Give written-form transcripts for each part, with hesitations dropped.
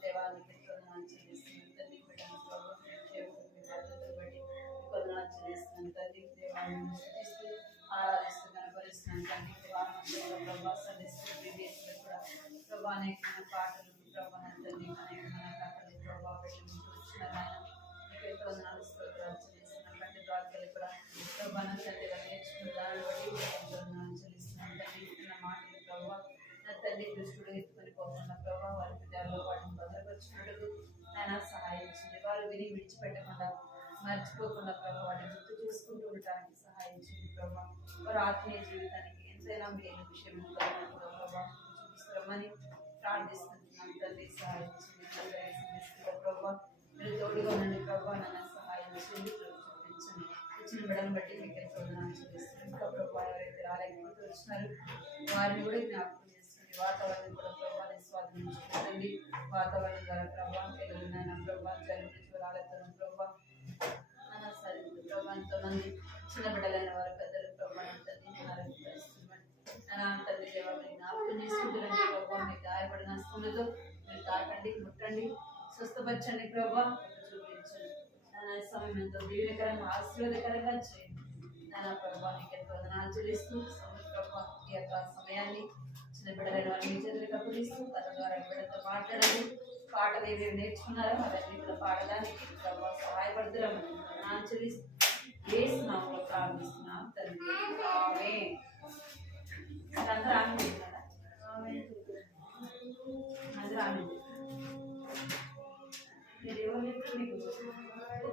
దేవానికి తండ్రి బిడ్డను చెల్లిస్తున్నాను తండ్రి దేవాన్ని ఆరాధిస్తూ కనపరుస్తున్నాను తండ్రి ప్రభావ సందేశం కూడా ప్రభా అనేకమైన పాటలు ప్రభా తండ్రి అనేకమైన కథలు ప్రభావ పెట్టిస్తున్నాను స్తోత్రాలు చెల్లిస్తున్నాను కంటి ప్రార్థనలు కూడా ప్రభా తండ్రి నేర్చుకున్న దాన్ని బట్టి చెల్లిస్తున్నాను తండ్రి నా మాటలు ప్రభావ నా తండ్రి దృష్టిలో ఎత్తుకొని పోతున్న ప్రభావ వారి హృదయాల్లో వాటిని భద్రపరిచినట్టు ఆయన సహాయించింది వారు విని విడిచిపెట్టకుండా మర్చిపోకుండా ప్రభావ వాటిని గుర్తు చేసుకుంటూ ఉండటానికి సహాయించింది ప్రభావ వారి ఆత్మీయ జీవితానికి ఎంతైనా మేలు విషయం ప్రభావ చూపిస్తామని ప్రార్థిస్తున్నాను తండ్రి సహాయించింది ప్రభావ మీరు తోడుగా ఉండండి ప్రభావ నన్ను సహాయించండి చూపించండి ఇచ్చిన బిడ్డను బట్టి మీకు ఎంతో చెల్లిస్తున్నాను ఇంకా ప్రభావ ఎవరైతే రాలేకపోతే వచ్చినారు వారిని కూడా జ్ఞాపకం చేసుకుని వాతావరణం కూడా ప్రభావాన్ని స్వాధీనించుకుంటుంది వాతావరణం ద్వారా ప్రభావం తెలుగునైనా ప్రభావం జరుగుతూ రాలేకపోయిన ప్రభావ ప్రభావ ఎంతోమంది చిన్న బిడ్డలైన వారు పెద్దలు ప్రభావం తండ్రి దేవాన్ని జ్ఞాపకం చేసుకుంటున్నాను ప్రభావ మీకు గాయపడిన స్కూళ్ళతో మీరు తాకండి ముట్టండి స్వస్థపరచండి ప్రభావ చూపించండి నా సమయం ఎంతో దీవెనకరంగా ఆశీర్వాదకరంగా చేయండి నా ప్రభావ మీకు ఎంతో వందనాలు చెల్లిస్తూ ప్రభావ ఈ యొక్క సమయాన్ని చిన్న బిడ్డలైన వారిని మీ చేతులకు అప్పగిస్తూ తన ద్వారా బిడ్డతో మాట్లాడండి పాటలు ఏమేమి నేర్చుకున్నారో అవన్నీ కూడా పాడడానికి ప్రభావ సహాయపడుతున్నామని వందనాలు చెల్లిస్తూ వేస్తున్నాము ప్రారంభిస్తున్నాం తండ్రి ఆమేన్. అందరూ ఆమె అందరూ ఆమె మీరు ఎవరు చెప్తారు మీకు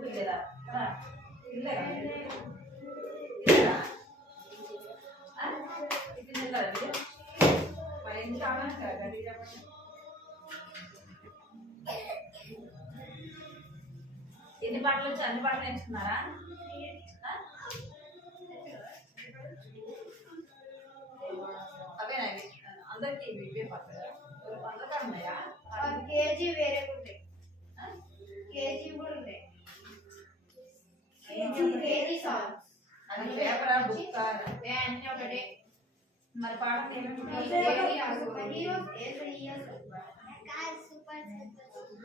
లేదా ఇల్లేరా మరి ఎందుకు ఆమె గడ్డి చెప్పండి ఎన్ని పాటలు వచ్చి అన్ని పాటలు నేర్చుకున్నారా అవేనా అందరికి ఇవే పాటలు అందరికీ ఉన్నాయా కేజీ వేరే ఉంటాయి కేజీ కూడా ఉంటాయి కేజీ సాంగ్స్ అది పేపరా బుక్ అన్ని ఒకటే మరి పాటలు ఏమేమి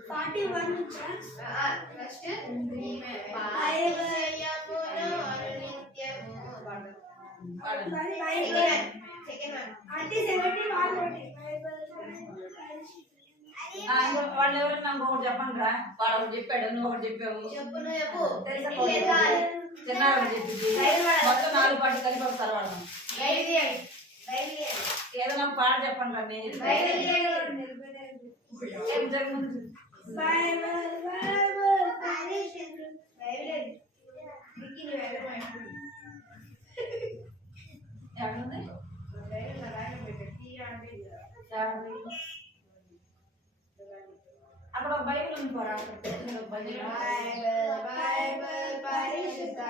41 ఫస్ట్ వాళ్ళు ఎవరు నాకు ఒకటి చెప్పండి రా వాడు ఒకటి చెప్పాడు నువ్వు ఒకటి చెప్పావు తిన్నారని చెప్పి మొత్తం 4 పాటలు కలిపి ఒకసారి వాడదాం ఏదైనా పాట చెప్పండి రా అక్కడ బైబిల్ ఉంది పోరా పరిశుద్ధ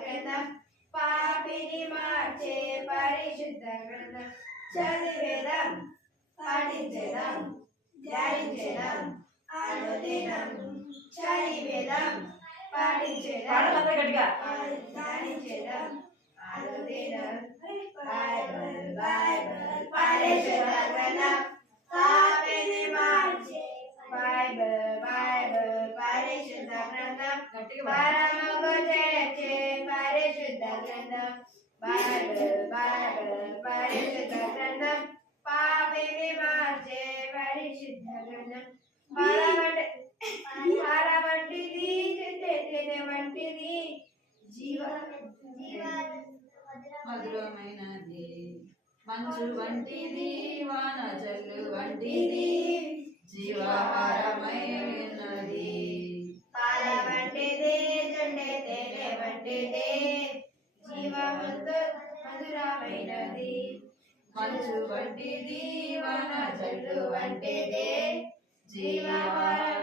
గ్రంథం పాపిని మార్చే పరిశుద్ధ గ్రంథం చదివేదం పాటించేదం ధ్యానించేదం అనుదినం చదివేదం పాటించేదం ధ్యానించేదం అనుదినం బైబిల్ బైబిల్ పరిశుద్ధ గ్రంథం పాపిని మార్చే బైబిల్ బైబిల్ పరిశుద్ధ గ్రంథం పరమకు చేర్చే పరిశుద్ధ గ్రంథం బైబిల్ బైబిల్ పరిశుద్ధ గ్రంథం పాపిని మార్చే పరిశుద్ధ గ్రంథం వంటిది వంటిది మధురమైనది మంచు వంటిది వాన జల్లు వంటిది జీవాహారమైనది పాల వంటిది జొండె తేనె వంటిది జీవముతో మధురమైనది మంచు వంటిది వాన జల్లు వంటిది జీవాహారమైనది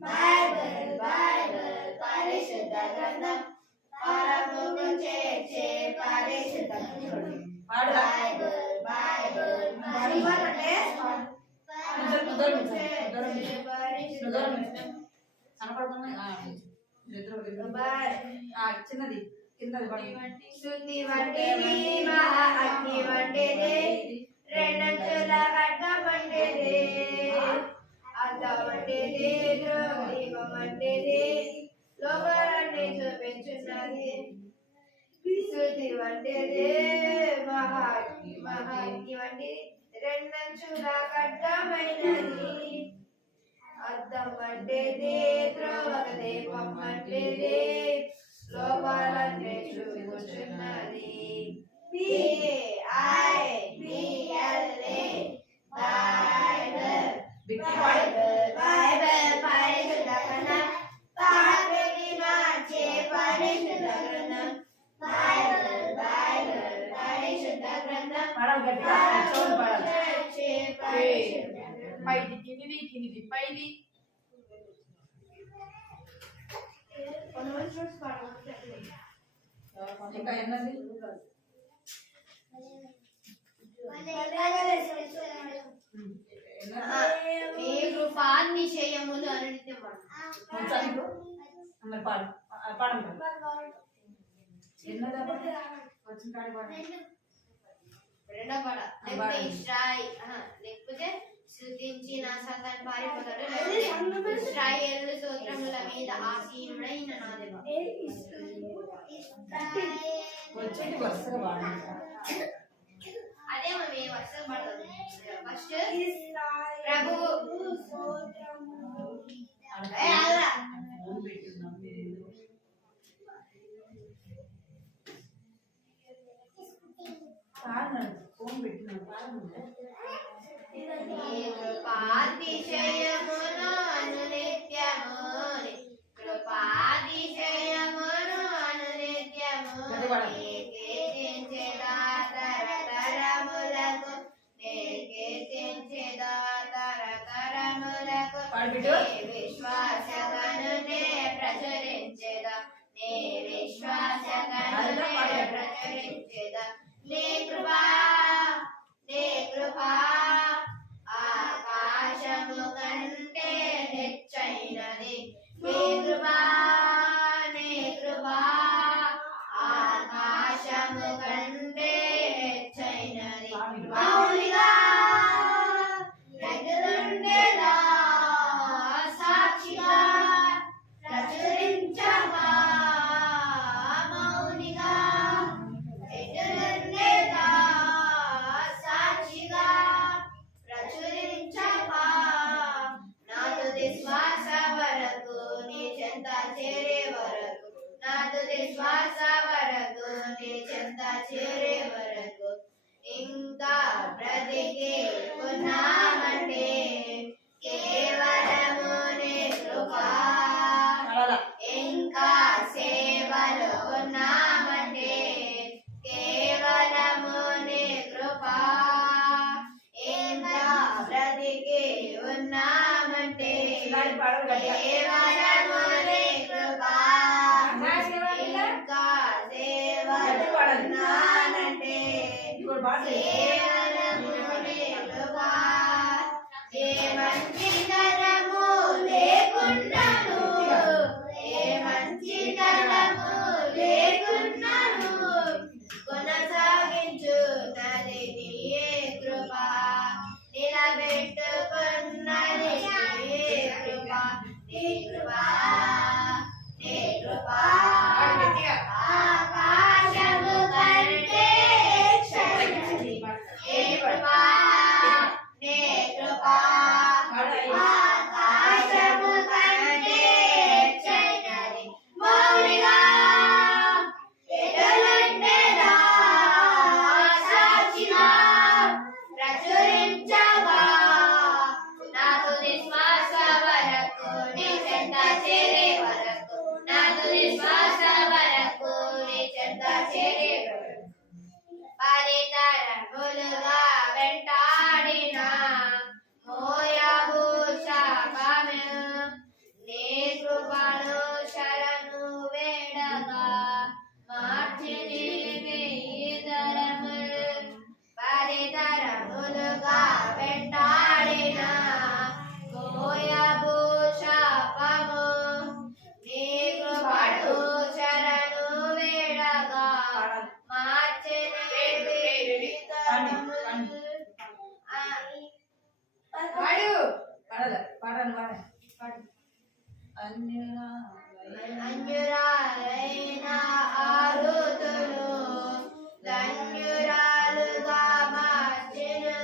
Bible చిన్నది శుద్ధి వంటిది మహా అగ్ని వంటిది రెండంచుల ఖడ్గం వంటిది అద్దం వంటిది దీపం వంటిది లోకాలన్నీ చూపించున్నది శుద్ధి వంటిది మహా అగ్ని వంటిది రెండంచుల ఖడ్గమైనది అద్దం వంటిది త్రోవక దీపం వంటిది లోపాలన్నీ చూపించున్నది బైబిల్ పరిశుద్ధ గ్రంథం పాపిని మార్చే పరిశుద్ధ గ్రంథం బైబిల్ పరిశుద్ధ గ్రంథం పైది కిందిది పైది ఇంకా ఎన్నది మీ కృపాతిశయములు అనునిత్యం పాడండి ఎన్నదా వచ్చిన కాడి పాడండి రెండో పాట లేకపోతే స్తుతించిన సతన్ పారిపోతాడు ఇశ్రాయేలు స్తోత్రముల మీద ఆసీనుడైన నా దేవా వచ్చేటి వరుసగా పాడండి అదే మేము వరుసగా పాడదాం ఫస్ట్ ప్రభు ఫోన్ పెట్టినాం కృపాతిశయమును అనునిత్యము కృపాతిశయమును అనునిత్యము కీర్తించెదా తరతరములకు కీర్తించెదా తరతరములకు విశ్వాసగనునే ప్రచురించెదా నే విశ్వాసగనునే ప్రచురించెదా నీ కృపా ఆకాశము కంటే హెచ్చైనది నీ కృపా ఆకాశము కంటే హెచ్చైనది మౌనిగా ఎదురుండేదా సాక్షిగా ప్రచురించగా మౌనిగా ఎదురుండేదా సాక్షిగా ప్రచురించగా నా తుది శ్వాస వరకు నీ చెంత చేరే వరకు నా తుది శ్వాస వరకు నీ చెంత చేరే వరకు ఇంకా బ్రతికి ఉన్నామంటే కేవలము నీ కృపా ఇంకా సేవలో ఉన్నామంటే కేవలము నీ కృపా ఇంకా బ్రతికి ఉన్నామంటే కేవలము నీ కృపా ఇంకా సేవలో ఉన్నానంటే కేవలము నీ కృపా ఏ మంచితనము లేకున్నాను ఏ మంచితనము లేకున్నాను కొనసాగించున్నది నీయే కృపా నిలబెట్టుకున్నది నీయే కృపా నీ కృపా నీ కృపా ఆకాశము కంటే హెచ్చైనది అన్యురాలైన ఆరుతులు ధన్యురాలుగా మార్చెను.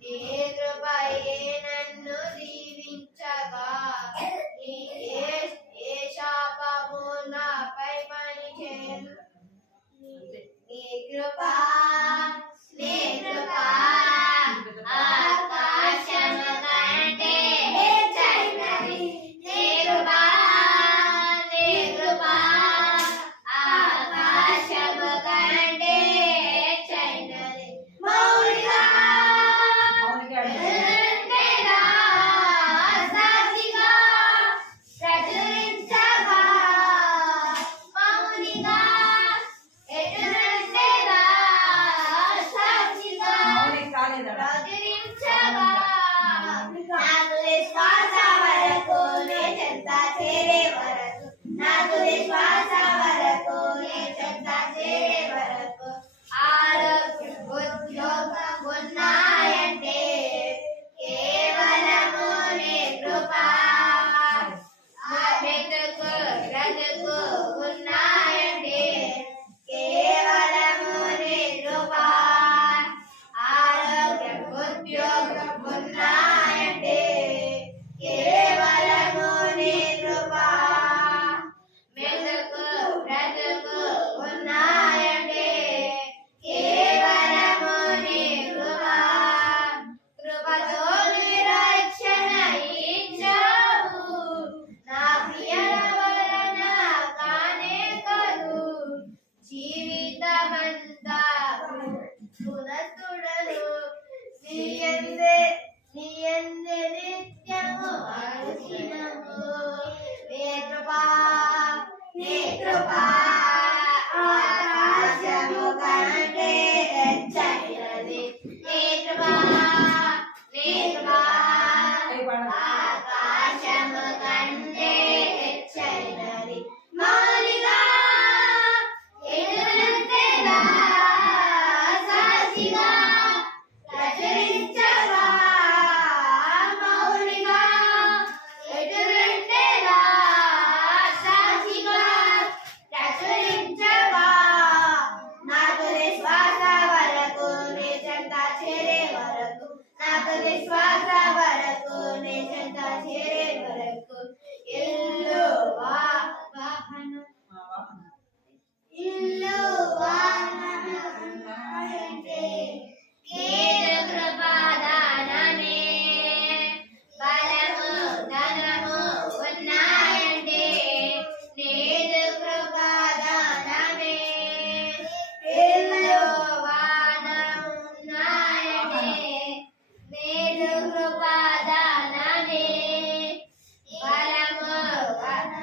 నీ కృపయే నన్ను దీవించగా ఏ శాపము నాపై పనిచేయదు. నీ కృప ఆకాశము కంటే హెచ్చైనది. నీ కృప ఆకాశము కంటే హెచ్చైనది. మౌనిగా సాక్షిగా ప్రచురించగా మౌనిగా ఎటునంటేరా సాక్షిగా ప్రచురించగా నాకు విశ్వాస వరకు నీ చెంత చేరే వరకు నాకు విశ్వాస వరకు నీ చెంత చేరే వరకు ఆరోగ్యం ఉద్యోగం ఉన్నాయంటే కేవలము నీ కృప. బ్రతుకు ఉన్నాయంటే కేవలము నీ కృప. ఆరోగ్యం ఉద్యోగం ఉన్నాయంటే కేవలము నీ కృప. బ్రతుకు ఉన్నాయంటే కేవలము నీ కృప. కృపతో నిరక్షణ ఇచ్చావు నా ప్రియల వలన కానే కలు. జీవితమంతా పునస్తుడను నీయందే నిత్యము అనుదినము. నీ కృప ఆకాశము కంటే హెచ్చైనది. నీ కృప ఆకాశము కంటే హెచ్చైనది. మౌనిగా ఎటునంటేరా సాక్షిగా ప్రచురించగా మౌనిగా ఎటునంటేరా సాక్షిగా ప్రచురించగా నాకు విశ్వాస వరకు నీ చెంత చేరే వరకు నాకు విశ్వాస వరకు నీ చెంత చేరే వరకు ఇల్లు వాహనం అంటే కీడు కృపాదానమే. బలము ధనము ఉన్నాయంటే నీదు కృపాదానమే. ఇల్లు వాహనం ఉన్నాయంటే నీదు కృపాదానమే. బలము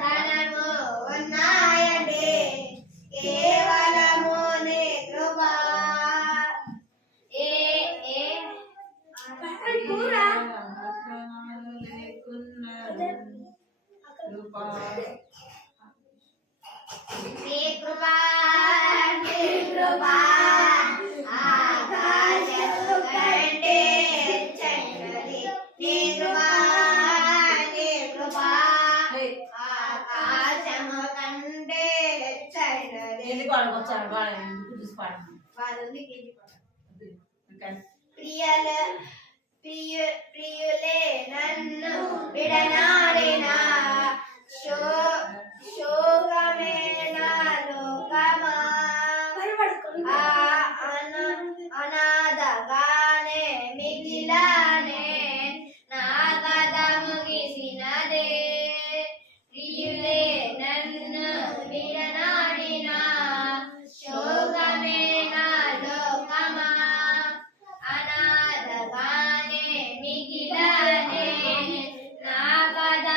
ధనము ఉన్నాయంటే కేవలము నీ కృప. నీ కృప ఆకాశము కంటే హెచ్చైనది. నీ కృప ఆకాశము కంటే హెచ్చైనది. ప్రియులే నన్ను విడనాడిన శోకమే నా లోకమా. అనాథగానే మిగిలానే నా కథ ముగిసినదే. ప్రియులే నన్ను విడనాడిన శోకమే నా లోకమా. అనాథగానే మిగిలానే నా కథ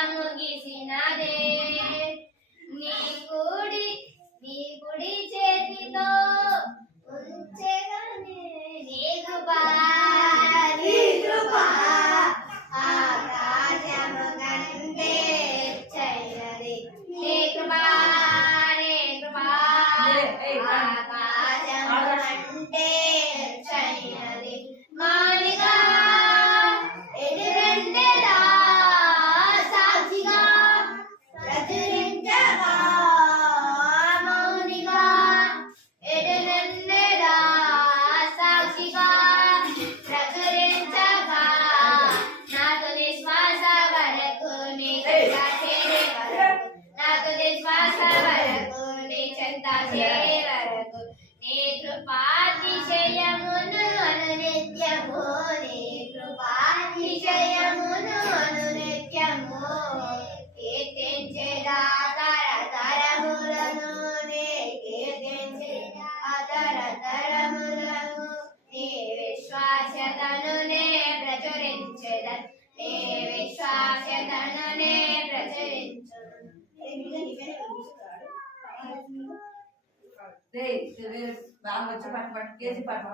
బాగా వచ్చి పట్టు కేజీ పట్టు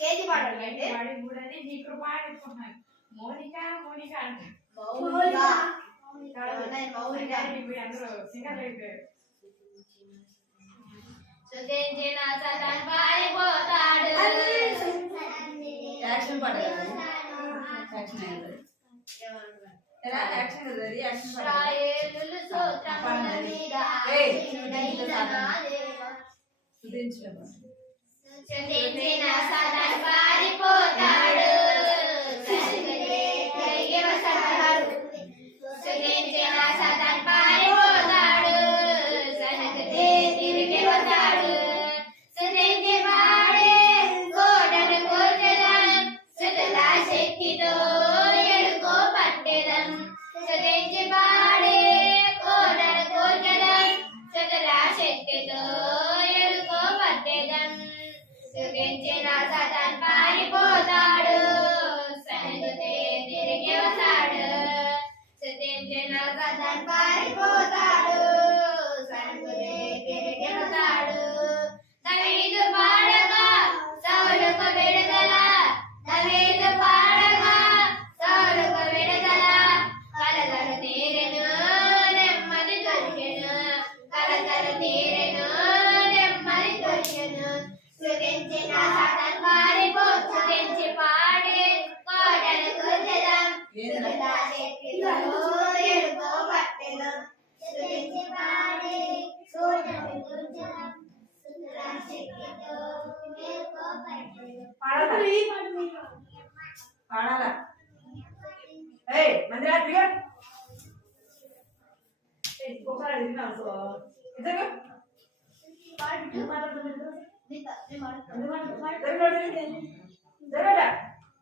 కేజీ పాటలు అంటే వాడి గుడని నీకు పాడుకున్నాను మోనిక మోనిక అంట మౌలిక అందరూ సింగర్ అయిపోయారు సుధించిన సతన్ పారిపోతాడు యాక్షన్ పాట యాక్షన్ అయ్యింది ఎలా యాక్షన్ కదా అది యాక్షన్ పాట ఇశ్రాయేలులు స్తోత్రముల మీద ఆసీనుడైన నా దేవా. సుధించిన సతన్ పారిపోతాడు సరిగలే తిరిగి వస్తాడు. సుధించిన సతన్ పారిపోతాడు సరిగలే తిరిగి వస్తాడు. సుధించి పాడే కోటను కూర్చడం సుతుల శక్తితో ఎడుకో పట్టెదం. సుధించి పాడే కోటను కూర్చడం సుతుల శక్తితో ఎడుకో పట్టెదం. సుధించిన సతన్ పారిపోతాడు సరిగలే తిరిగి వస్తాడు. సుధించిన సతన్ పారిపోతాడు సరిగలే తిరిగి వస్తాడు. దావీదు పాడగా సౌలుకు విడుదల దావీదు పాడగా సౌలుకు విడుదల. కలతలు తీరెను నెమ్మది దొరికెను కలతలు తీరెను నెమ్మది దొరికెను. సుధించిన సతన్ సుధించి పాడే కోటను కూర్చడం సుతుల శక్తితో ఎడుకో పట్టెదం. సుధించి పాడే కోటను కూర్చడం సుతుల శక్తితో ఎడుకో పట్టెదం. పాడాలా ఏయ్ మందిరా తిరిగా ఇంకొకసారి తిన్నా సో ఇద్దరు జరగడా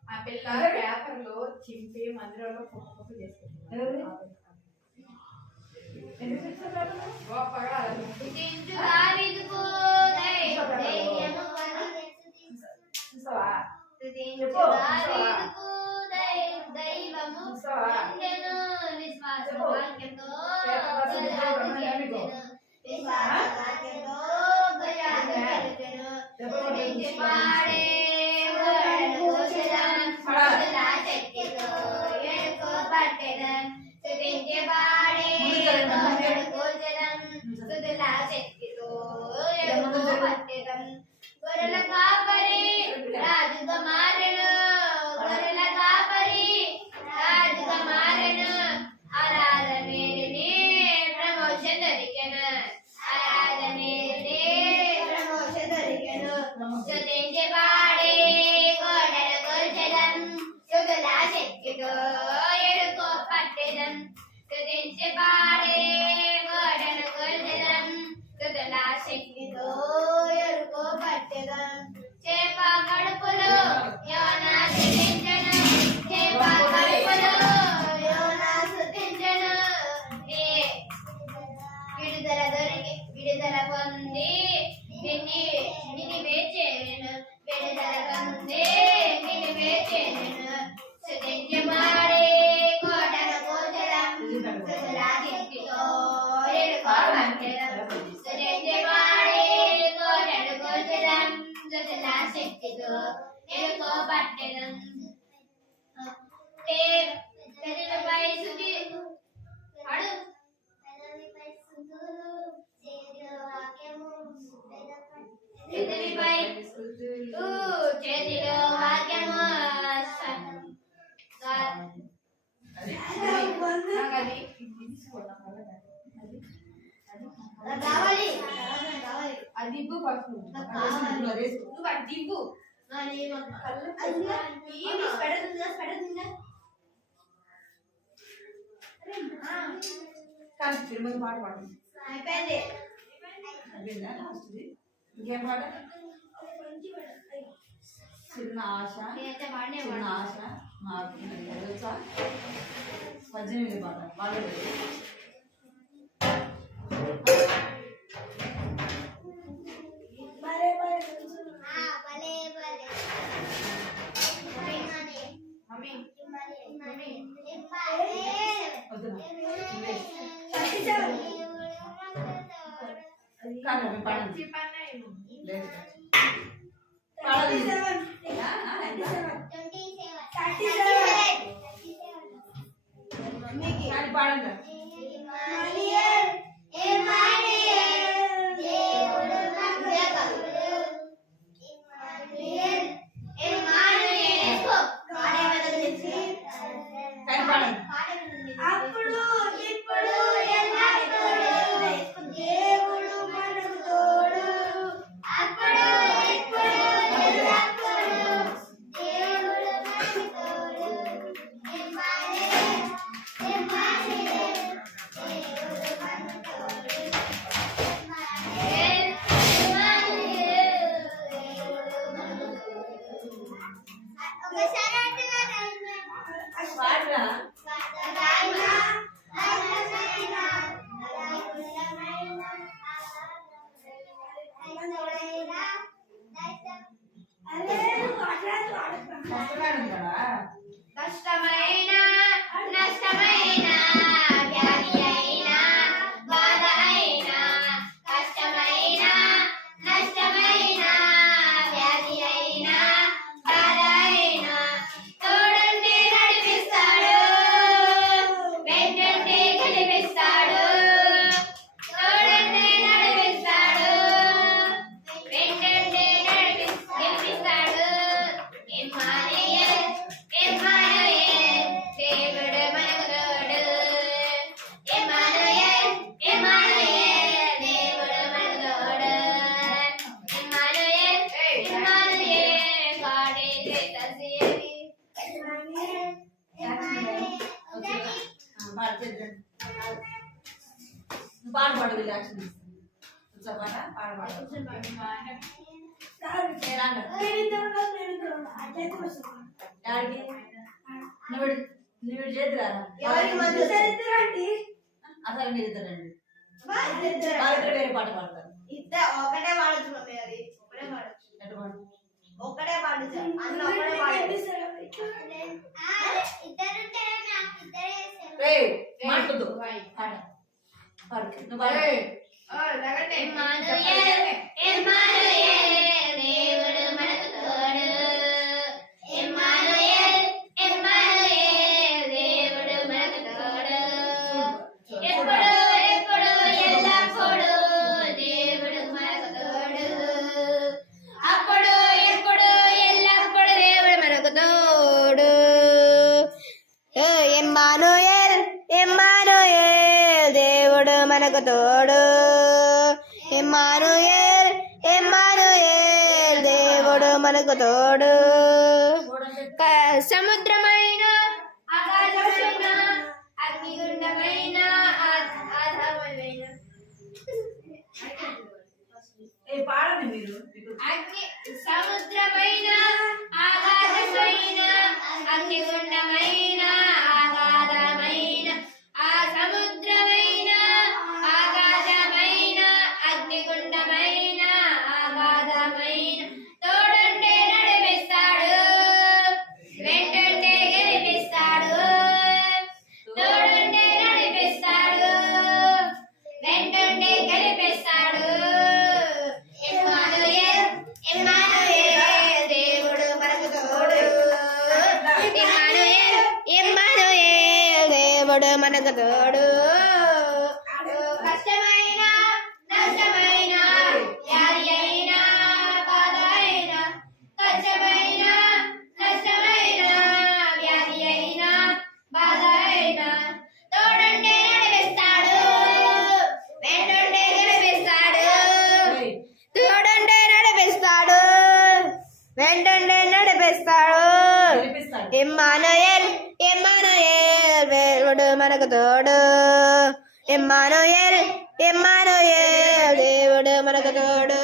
ఆ పిల్ల పేపర్ లో చింపి మందిరంలో కుప్ప చేసుకుంటున్నారు గొప్పగా సుధించు దావీదుకు ధైర్యము కలిగెను. చూసావా సుధించు దావీదుకు దైవము ఉండెను. విశ్వాస వాక్యంతో గొర్రెలను గెలిచెను. విశ్వాస వాక్యంతో గొర్రెలను గెలిచెను. సుధించి పాడే గొర్రెలను కూర్చెదం సుతుల శక్తితో ఎడుకో పట్టెదం. సుధించి పాడే గొర్రెలను కూర్చెదం సుతుల శక్తితో ఎడుకో పట్టెదం. గొర్రెల కాపరి రాజుగా మారెను గొర్రెల కాపరి రాజుగా మారెను. ఆరాధనేరిని ప్రమోషన్ దొరికెను ఆరాధనేరిని ప్రమోషన్ దొరికెను. సుధించి పాడే కోటను కూర్చెదం సుతుల శక్తితో ఎడుకో పట్టెదం. సుధించి పాడే కోటను కూర్చెదం సుతుల శక్తితో ఎడుకో పట్టెదం. చేప కడుపులో యోనా స్తుతించెను చేప కడుపులో యోనా స్తుతించెను. విడుదల పొంది నినివే చేరెను విడుదల పొంది నినివే చేరెను. సుధించి పాడే కోటను కూర్చెదం సుతుల శక్తితో ఎడుకో పట్టెదం. సుధించి పాడే కోటను కూర్చెదం సుతుల శక్తితో ఎడుకో పట్టెదం. పెదవిపై సుధి అడు పెదవిపై చేతిలో వాక్యము కావాలి అది ఇవ్వు ఫస్ట్ నువ్వు అదేసుకో నువ్వు అది ఇవ్వు కానీ తిరుమల పాట పాడు అయిపోయింది. అదేనా లాస్ట్ది ఇంకేం పాట చిన్న ఆశ చిన్న ఆశ నాకు తెలుసా 18 పాట పాడలేదు మమ్మీ వద్దు కాదు, మీరు పాడండి. చిప్పన్న ఏమో. లేదు. పాడాలి. కానీ పాడండి. కానీ పాడండి. అప్పుడు ఇప్పుడు ఎల్లప్పుడూ దేవుడు మనకు తోడు. అప్పుడు ఇప్పుడు ఎల్లప్పుడూ దేవుడు మనకు తోడు. ఇమ్మానుయేల్, ఇమ్మానుయేల్, దేవుడు మనకు తోడు. ఇమ్మానుయేల్, ఇమ్మానుయేల్, దేవుడు మనకు తోడు. ఒకసారి అంటున్నారా? పాడరా. కష్టపడండి కదా. కష్టమైన నష్టమైన వ్యాధి అయినా బాధ అయినా కష్టమైన నష్టమైన వ్యాధి అయినా బాధ అయినా తోడంటే నడిపిస్తాడు, వెంటంటే గెలిపిస్తాడు. తోడంటే నడిపిస్తాడు, వెంటంటే గెలిపిస్తాడు. ఇమ్మానుయేల్, ఇమ్మానుయేల్, దేవుడు మనకు తోడు. ఇమ్మానుయేల్, ఇమ్మానుయేల్, దేవుడు మనకు తోడు. Emmanuel, Emmanuel, God is with us. Emmanuel, Emmanuel. ఓకేనా? పాడు చేద్దాం. పాడు పాడు వీళ్ళు యాక్షన్ ఇస్తుంది. కొంచెం పాట పాడు పాడు. డాడీ నువ్వు చేద్దురా. అసలు మీరు ఇద్దరండి. వాళ్ళిద్దరు వేరే పాట పాడతారు. ఒకటే పాడుతున్నాం అది ఒకటే పాడచ్చు. ఎటు పాడు. ఒకటే పాడచ్చు. అందులో ఒకటే పాడచ్చు. రేయ్, మాట్లాడొద్దు. పాడు. పాడు. నువ్వు పాడు. ఇమ్మానుయేల్, ఇమ్మానుయేల్, దేవుడు మనకు తోడు. ఇమ్మానుయేల్, ఇమ్మానుయేల్, దేవుడు మనకు తోడు. ఎప్పుడు ఎప్పుడు ఎల్లప్పుడు దేవుడు మనకు తోడు. అప్పుడు ఎప్పుడు ఎల్లప్పుడు దేవుడు మనకు తోడు. ఇమ్మానుయేల్, ఇమ్మానుయేల్, దేవుడు మనకు తోడు. ఇమ్మానుయేల్, ఇమ్మానుయేల్, దేవుడు మనకు తోడు. సముద్రమైన ఆకాశమైన అగ్నిగుండమైన ఆధారమైన పాడండి మీరు. అగ్ని సముద్రమైన ఆకాశమైన అగ్నిగుండమైన ఆగాధమైన ఆ సముద్రమైన ఆకాశమైన అగ్నిగుండమైన ఆగాధమైన తోడంటే నడిపిస్తాడు, వెంటంటే గెలిపిస్తాడు. తోడంటే నడిపిస్తాడు, వెంటంటే గెలిపిస్తాడు. ఇమ్మానుయేల్, ఇమ్మానుయేల్, దేవుడు మనకు తోడు. ఇమ్మానుయేల్, ఇమ్మానుయేల్, దేవుడు మనకు తోడు. కష్టమైన నష్టమైన వ్యాధి అయినా బాధ అయినా కష్టమైన నష్టమైన వ్యాధి అయినా బాధ అయినా తోడంటే నడిపిస్తాడు, వెంటంటే గెలిపిస్తాడు. తోడంటే నడిపిస్తాడు, వెంటంటే నడిపిస్తాడు. వినిపిస్తాడు. ఇమ్మానుయేల్, ఇమ్మానుయేల్, దేవుడు మనకు తోడు. ఇమ్మానుయేల్, ఇమ్మానుయేల్, దేవుడు మనకు తోడు.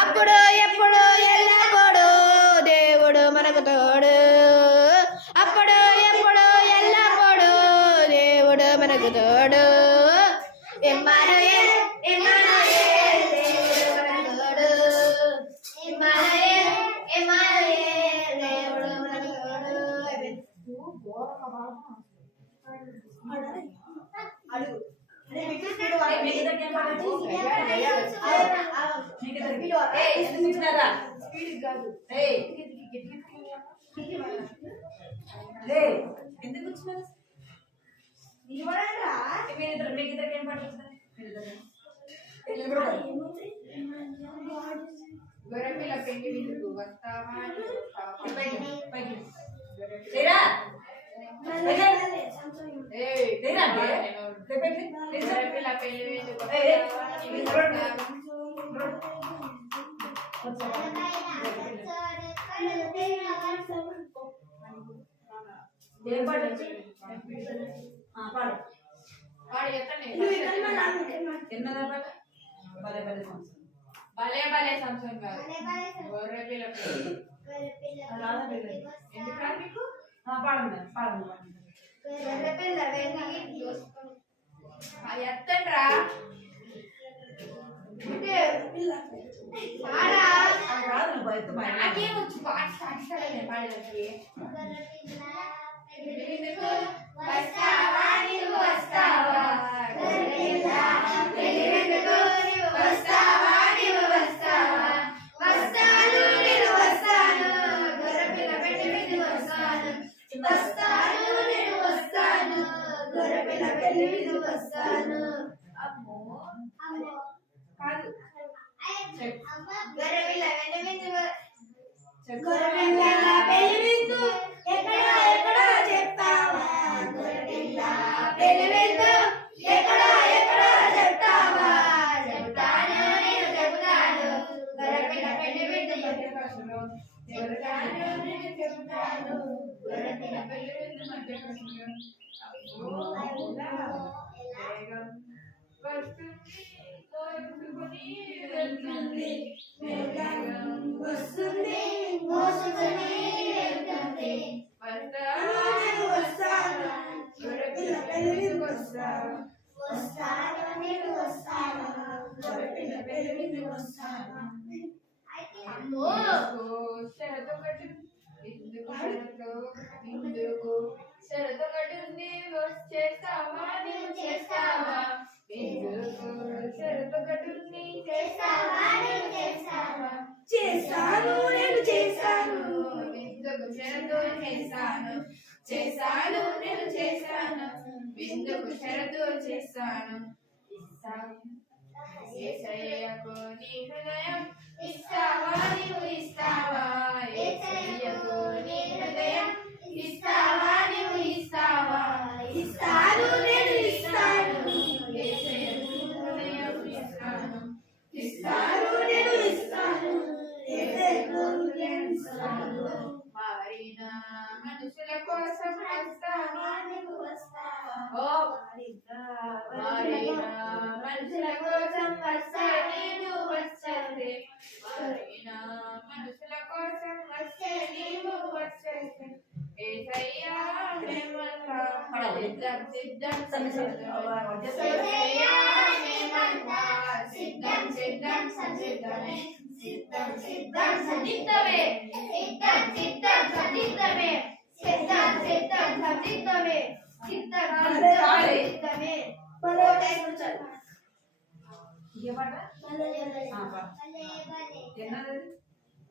అప్పుడు ఎప్పుడు ఎల్లప్పుడు దేవుడు మనకు తోడు. అప్పుడు ఎప్పుడు ఎల్లప్పుడు దేవుడు మనకు తోడు. ఇమ్మానుయేల్, ఇమ్మానుయేల్, దేవుడు మనకు తోడు. ఇమ్మానుయేల్, ఇమ్మానుయేల్, దేవుడు మనకు తోడు. ఎందుకు కూర్చున్నారా లే ఎందుకు కూర్చున్నారు మీరిద్దరికి ఏం పడుతుంది గొర్రెపిల్ల పెళ్లి విందుకు వస్తావా పైకి లేరా గొర్రెపిల్ల పెళ్లి విందుకు ఏం పాట పాడు వాడు ఎత్తనే ఎన్నదా పాట భలే భలే సంవత్సరం భలే భలే సంవత్సరం కాదు గొర్రెపిల్ల పెళ్లి ఎందుకు మీకు పాడండి పాడండి ఎత్తండ్రా కాదు బయట నాకేం వచ్చి పాట సాధిస్తాడని పాడేదానికి వస్తావా నీవు వస్తావా వస్తావా నీవు వస్తావా వస్తాను నేను వస్తాను గొర్రెపిల్ల పెళ్లి విందుకు వస్తాను వస్తాను నేను వస్తాను గొర్రెపిల్ల పెళ్లి విందుకు వస్తాను అమ్మో కాదు గొర్రెపిల్ల పెళ్లి విందుకు గొర్రెపిల్ల పెళ్లి విందు ఎక్కడో ఎక్కడో చెప్తావా గొర్రెపిల్ల పెళ్లి విందు ఎక్కడో ఎక్కడో చెప్తావా చెప్తాను నేను చెప్తాను గొర్రెపిల్ల పెళ్లి విందు చెప్తాను నేను చెప్తాను గొర్రెపిల్ల పెళ్లి విందు వస్తుంది మోసుకొని వెళ్తుంది వస్తాను గొర్రెపిల్ల పెళ్లి విందుకు వస్తాను వస్తాను నేను వస్తాను గొర్రెపిల్ల పెళ్లి విందుకు వస్తాను అమ్మో శరతో కట్టు ఇందుకు శరతో కట్టుంది చేస్తావా నేను చేస్తావా ఎందుకు శరతో కట్టుంది చేస్తావా నేను చేస్తావా చేస్తాను నేను చేస్తాను ఎందుకు షరతు చేస్తాను చేస్తాను నేను చేస్తాను ఎందుకు షరతు చేస్తాను ఇస్తాను యేసయ్యకు నీ హృదయం ఇస్తావా నీవు ఇస్తావా యేసయ్యకు నీ హృదయం ఇస్తావా నీవు ఇస్తావా ఇస్తాను నేను ఇస్తాను యేసయ్యకు హృదయం ఇస్తాను ఇస్తాను నేను ఇస్తాను యేసయ్యకు హృదయం ఇస్తాను మారిన మనుషుల కోసం వస్తావా నీవు వస్తావా ఓ మారిన మనుషుల కోసం వస్తే నీవు వచ్చేస్తే మారిన మనుషుల కోసం వస్తే నీవు వచ్చేస్తే యేసయ్యా మేమంతా సిద్ధం సిద్ధం యేసయ్యా మేమంతా సిద్ధం సిద్ధం సంసిద్ధమే సిద్ధం సిద్ధం సంసిద్ధమే సిద్ధం సిద్ధం సంసిద్ధమే సిద్ధం సిద్ధం సంసిద్ధమే సిద్ధం సంసిద్ధమే బలోటే కూర్చోండి ఏ పాట ఎన్నది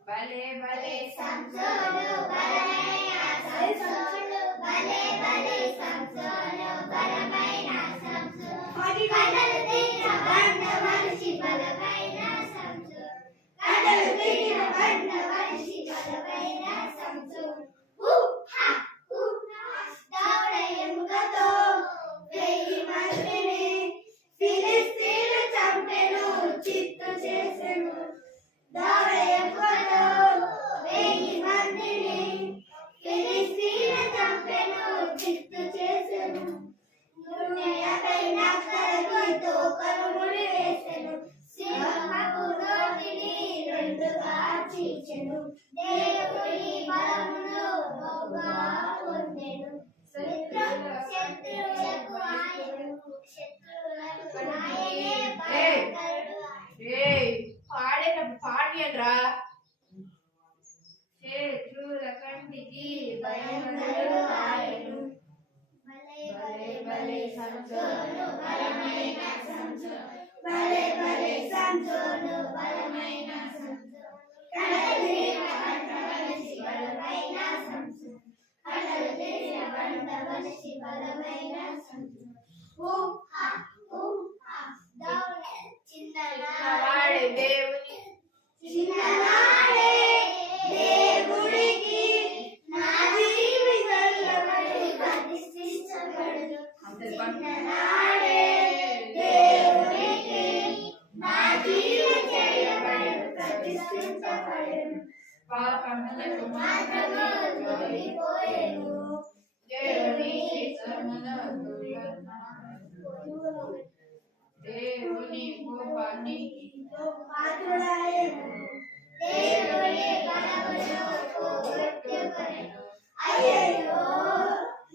భలే భలే సంసోను బలమైన సంసోను భలే భలే సంసోను బలమైన సంసోను కడలు తీరిన బండ మనిషి బలమైన సంసోను కడలు తీరిన బండ మనిషి బలమైన సంసోను దౌడ ఎముకతో 1000 మందిని ఫిలిస్తీన్లు చంపెను చిత్తు చేసెను దౌడ ఎముకతో 1000 మందిని ఫిలిస్తీన్లు చంపెను చిత్తు చేసెను 150 నక్కలకు తోకలు ముడి వేసెను సింహపు నోటిని రెండుగా చీల్చెను దేవుని బలమును బహుగా పొందెను శత్రువులకు ఆయనే భయంకరుడు పాడేటప్పుడు పాడియండ్రా శత్రువుల కంటికి భయంకరుడు ఆయను భలే భలే సంసోను బలమైన సంసోను భలే సంసోను బలమైన సంసోను కడలు తీరిన బండ మనిషి బలమైన సంసోను కడలు తీరిన బండ మనిషి బలమైన సంసోను చిన్నవాడే దేవుని చిన్ననాడే దేవుడికి నా జీవితంలో ప్రతిష్ఠించబడును చిన్ననాడే దేవుడికి నా జీవితంలో ప్రతిష్ఠించబడును పాపములకు మాత్రము తొలగిపోయెను దేవుని చిత్తమునకు దేవుని కోపానికి పాత్రుడాయెను దేవుని బలమును పోగొట్టుకొనెను అయ్యయ్యో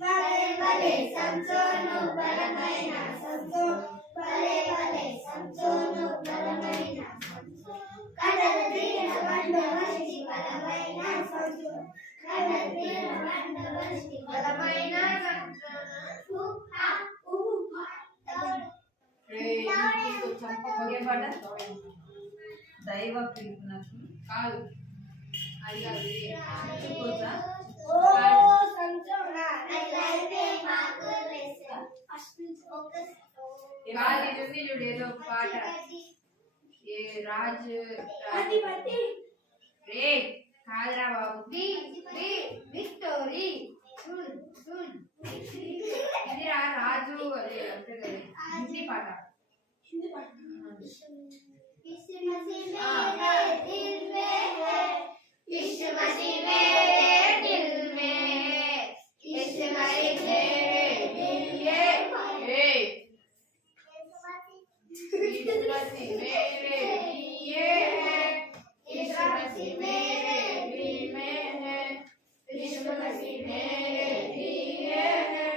భలే భలే సంసోను బలమైన సంసోను భలే భలే సంసోను బలమైన సంసోను కడలు తీరిన బండ మనిషి బలమైన సంసోను కడలు తీరిన బండ మనిషి బలమైన సంసోను ఒకే పాట దైవ పిలుపునకు కాదు అది కాదు చెప్పుకోవచ్చా? ఓ సంసోన అట్లయితే మాకు లెసన్ ఫస్ట్ ఫోకస్ కాదు ఇది ఉంది చూడు ఏదో ఒక పాట ఏ రాజు రే కాదురా బాబు విక్టోరీ ఇది రాజు అదే అంతే కదా హిందీ పాట यीशु मसीह मेरे दिल में है यीशु मसीह मेरे दिल में है यीशु मसीह मेरे दिल में है यीशु मसीह मेरे लिए है यीशु मसीह मेरे दिल में है यीशु मसीह मेरे लिए है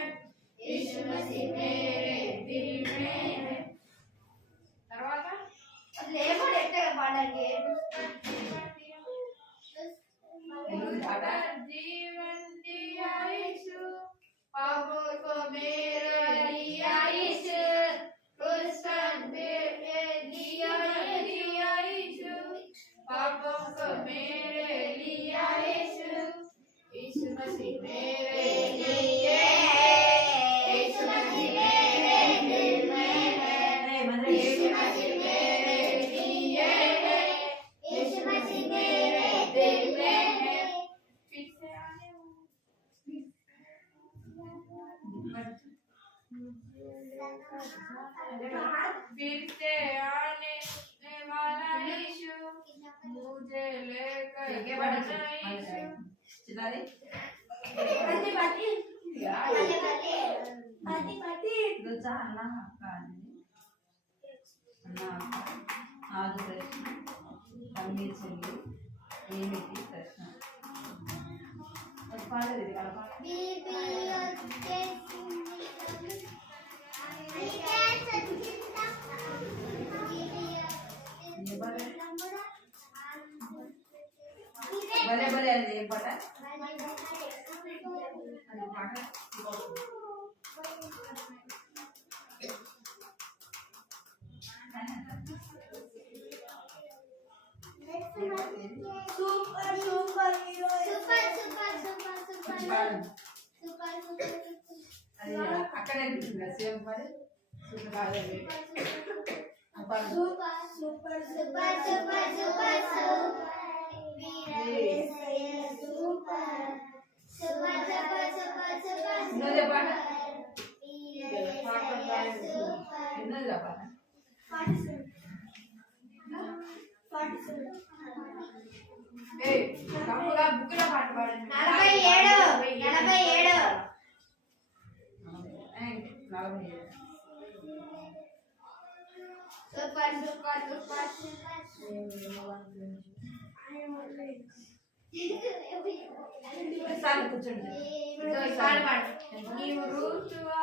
यीशु मसीह मेरे दिल में है తర్వాత लेबर ఎట్టగా పాడండి పాట जीवन दिया यीशु पापों को मेरा लिया यीशु क्रूस पे दिया यीशु पापों को मेरे लिया यीशु यीशु मसीह मेरे लिए यीशु मसीह मेरे दिल में है यीशु मसीह मेरे लिए है यीशु मसीह मेरे दिल में है फिर से आने फिर से आने वाला यीशु मुझे लेकर जाना यीशु చిన్నది పతి పతి పతి పతి ఇది వచ్చా అన్న అక్క అని అన్న అక్క ఆదు ప్రశ్న తమ్మి చెల్లి ఏమిటి ప్రశ్న పాడదు ఇది వాళ్ళ పాట బీబీ భలే భలే అది ఏం పాట అది పాట super super hero super super super super పాడు. సూపర్ సూపర్ అది అక్కడే ఉంటుంది సేమ్ పాడు సూపర్ పాడదు పాడు super super super super super super super super super super ఉన్నదే పాట సూపర్ ఉన్నది ఆ పాట తమ్ముగా బుక్లో పాట పాడండి 47 47 సూపర్ సూపర్ సూపర్ సార్ కూర్చోండి పాట పాడు నీవు ఋతువా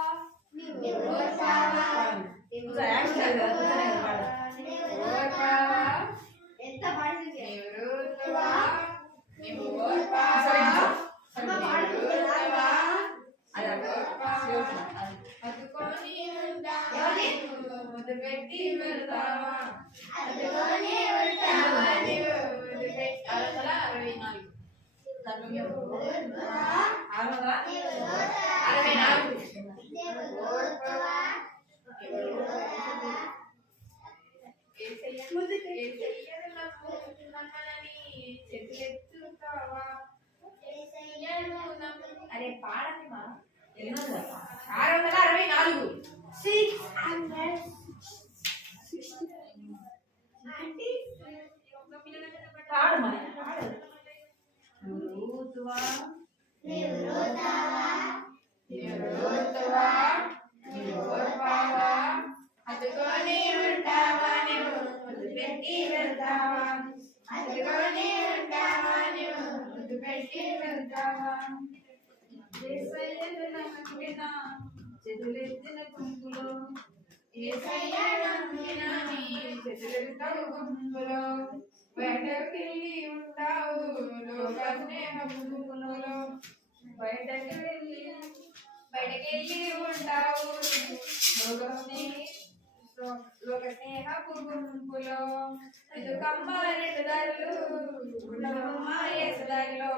ఎంత పాడుతుంది నీవు ఋతువా నీవు ఓర్పావా పట్టుకొని ఉంటావా ముద్దు పెట్టి వెళ్తావా పాడు మరి పాడు నివృత్వా అదుకొని ఉంటావా నువ్వు ముద్దు పెట్టి వెళ్తావా అదుకొని ఉంటావా నువ్వు ముద్దు పెట్టి వెళ్తావా యేసయ్యను నమ్మిన చేతులెత్తిన గుంపులో యేసయ్య నమ్మిన నీ చేతులెత్తుతావు గుంపులో బయటకెళ్ళి ఉంటావు లోక స్నేహ గుంపులో బయటకెళ్ళి ఉంటావు లోక స్నేహ గుంపులో ఎందుకమ్మ రెండు దారులు ఉండవమ్మ ఏసుదారిలో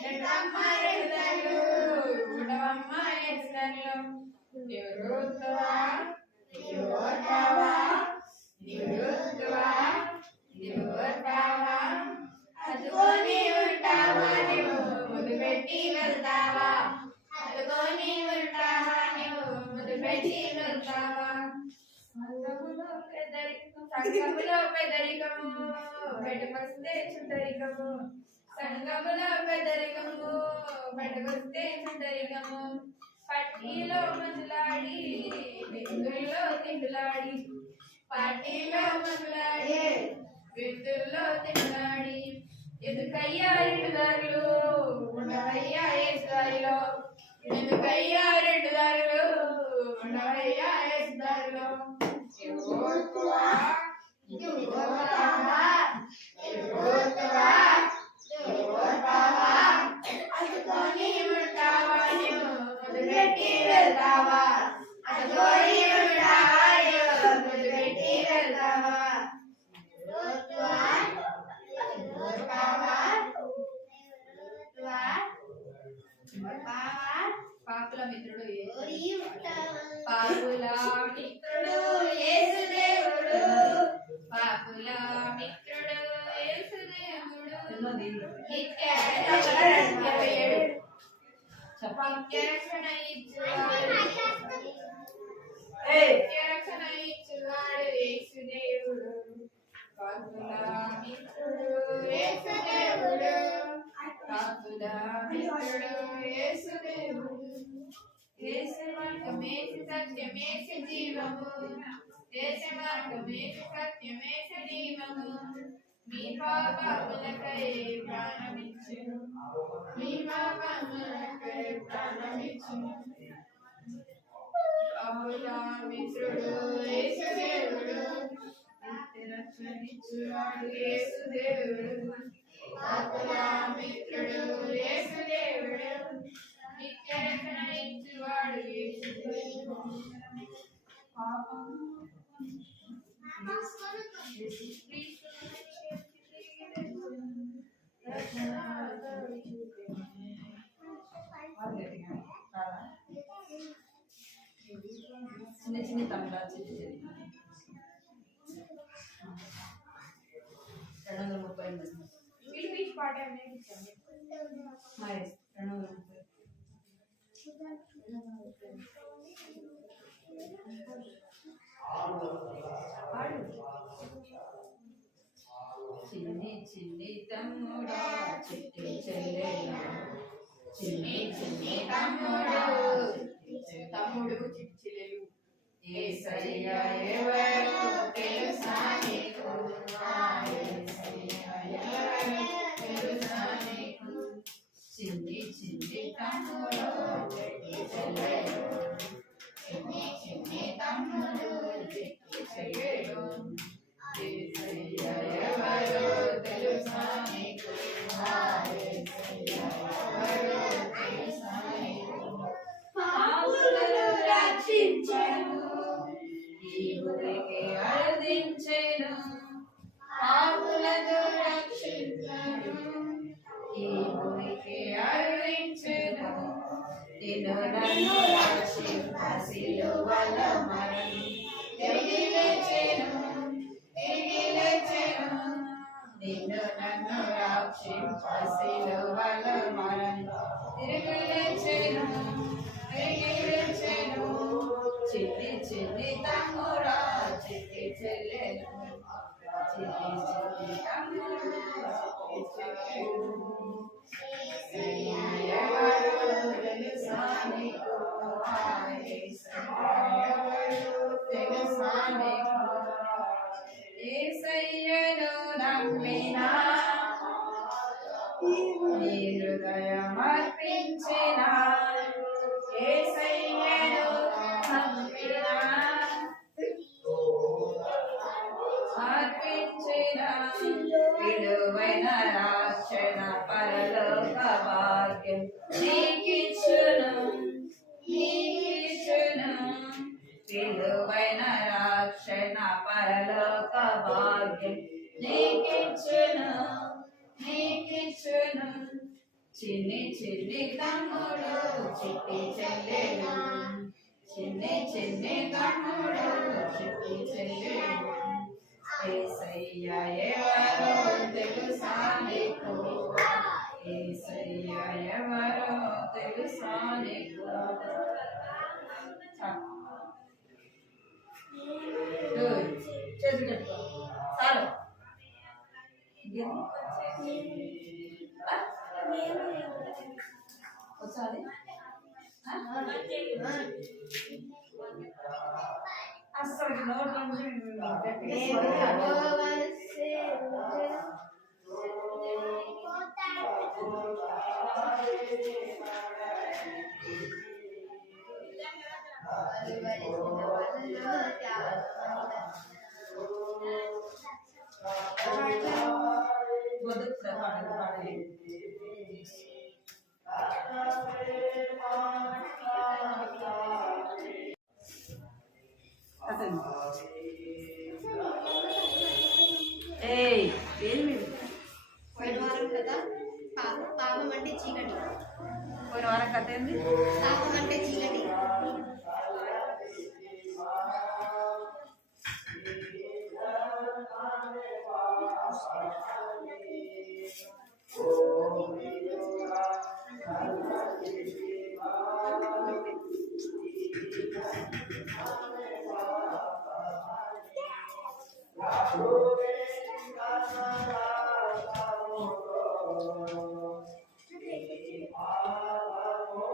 ఎందుకమ్మ రెండు దారులు ఉండవమ్మ ఏసుదారిలో నివృత్వా అదుకొని ఉంటావా నువ్వు ముద్దు పెట్టి వెళ్తావా అదుకొని ఉంటావా నువ్వు ముద్దు పెట్టి వెళ్తావా సంఘములో పెద్దరికము బయటకొస్తే చుట్టరికము సంఘములో పెద్దరికము బయటకొస్తే చుట్టరికము పట్టీలో మందులాడి విందుల్లో తిండులాడి పట్టీలో మందులాడి విందుల్లో తిండులాడి ఎందుకయ్యా రెండు దారులు ఉండవయ్యా ఏసుదారిలో ఎందుకయ్యా రెండు దారులు ఉండవయ్యా ఏసుదారిలో అదుకొని ఉంటావా నువ్వు ముద్దు పెట్టి వెళ్తావా అదుకొని ఉంటావా నువ్వు ముద్దు పెట్టి వెళ్తావా పాపుల మిత్రుడు పాపుల మిత్రుడు యేసుదేవుడు పాపుల మిత్రుడు యేసుదేవుడు నిత్య రక్షణ ఇచ్చువాడు రక్షణ ఇచ్చువాడు యేసుదేవుడు పాపుల మిత్రుడు యేసుదేవుడు పాపుల మిత్రుడు యేసుదేవుడు యేసు మార్గమేసి సత్యమేసి జీవము యేసు మార్గమేసి సత్యమేసి జీవము మీ పాపములకై ప్రాణమిచ్చును మీ పాపములకై ప్రాణమిచ్చును పాపుల మిత్రుడు యేసుదేవుడు రక్షణిచ్చువాడు యేసుదేవుడు పాపుల మిత్రుడు యేసుదేవుడు నిత్య రక్షణ ఇచ్చువాడు యేసుదేవుడు చిన్న చిన్న తమిళ చిన్న 230 ఇంగ్లీష్ పాట నేర్పించండి 230 చిన్ని చిన్ని తమ్ముడా చిట్టి చెల్లెలా చిన్ని చిన్ని తమ్ముడా తమ్ముడు చిట్చిలెలు యేసయ్య ఎవరో తెలుసా నీకు యేసయ్య ఎవరో తెలుసా నీకు చిన్ని చిన్ని తమ్ముడు చిట్టి చెల్లెలు చిన్ని చిన్ని తమ్ముడు చిట్టి చెల్లెలు యేసయ్య ఎవరో తెలుసా నీకు యేసయ్య ఎవరో తెలుసా నీకు పాపులను రక్షించెను ఈ ఊరికి అర్థించెను పాపులను రక్షించెను ఈ ఊరికి అర్థించెను నిన్ను నన్ను తమ్ముడా చిట్టి చెల్లెలు చిట్టి చిట్టి తమ్ముడు చిట్టి చెల్లెలు ఎవరు తెలుసా నీకు తెలుసా నీకు యేసయ్యను నమ్మినా నీ హృదయమర్పించిన యేసయ్యను నమ్మినా అర్పించిన విలువైన రక్షణ పరలోక భాగ్యం నీకిచ్చును విలువైన రక్షణ పరలోక భాగ్యం నీకిచ్చును చిన్ని చిన్ని తమ్ముడు చిట్టి చెల్లెలు చిన్ని చిన్ని తమ్ముడు చిట్టి చెల్లెలు యేసయ్య ఎవరో తెలుసా నీకు యేసయ్య ఎవరో తెలుసా నీకు చేతులు కట్టుకో చాలు ఒకసారి అసలు నోట్లో పోయిన వారం కదా పాపం అంటే చీకటి. పోయిన వారం కథ ఏంది? పాపం అంటే చీకటి.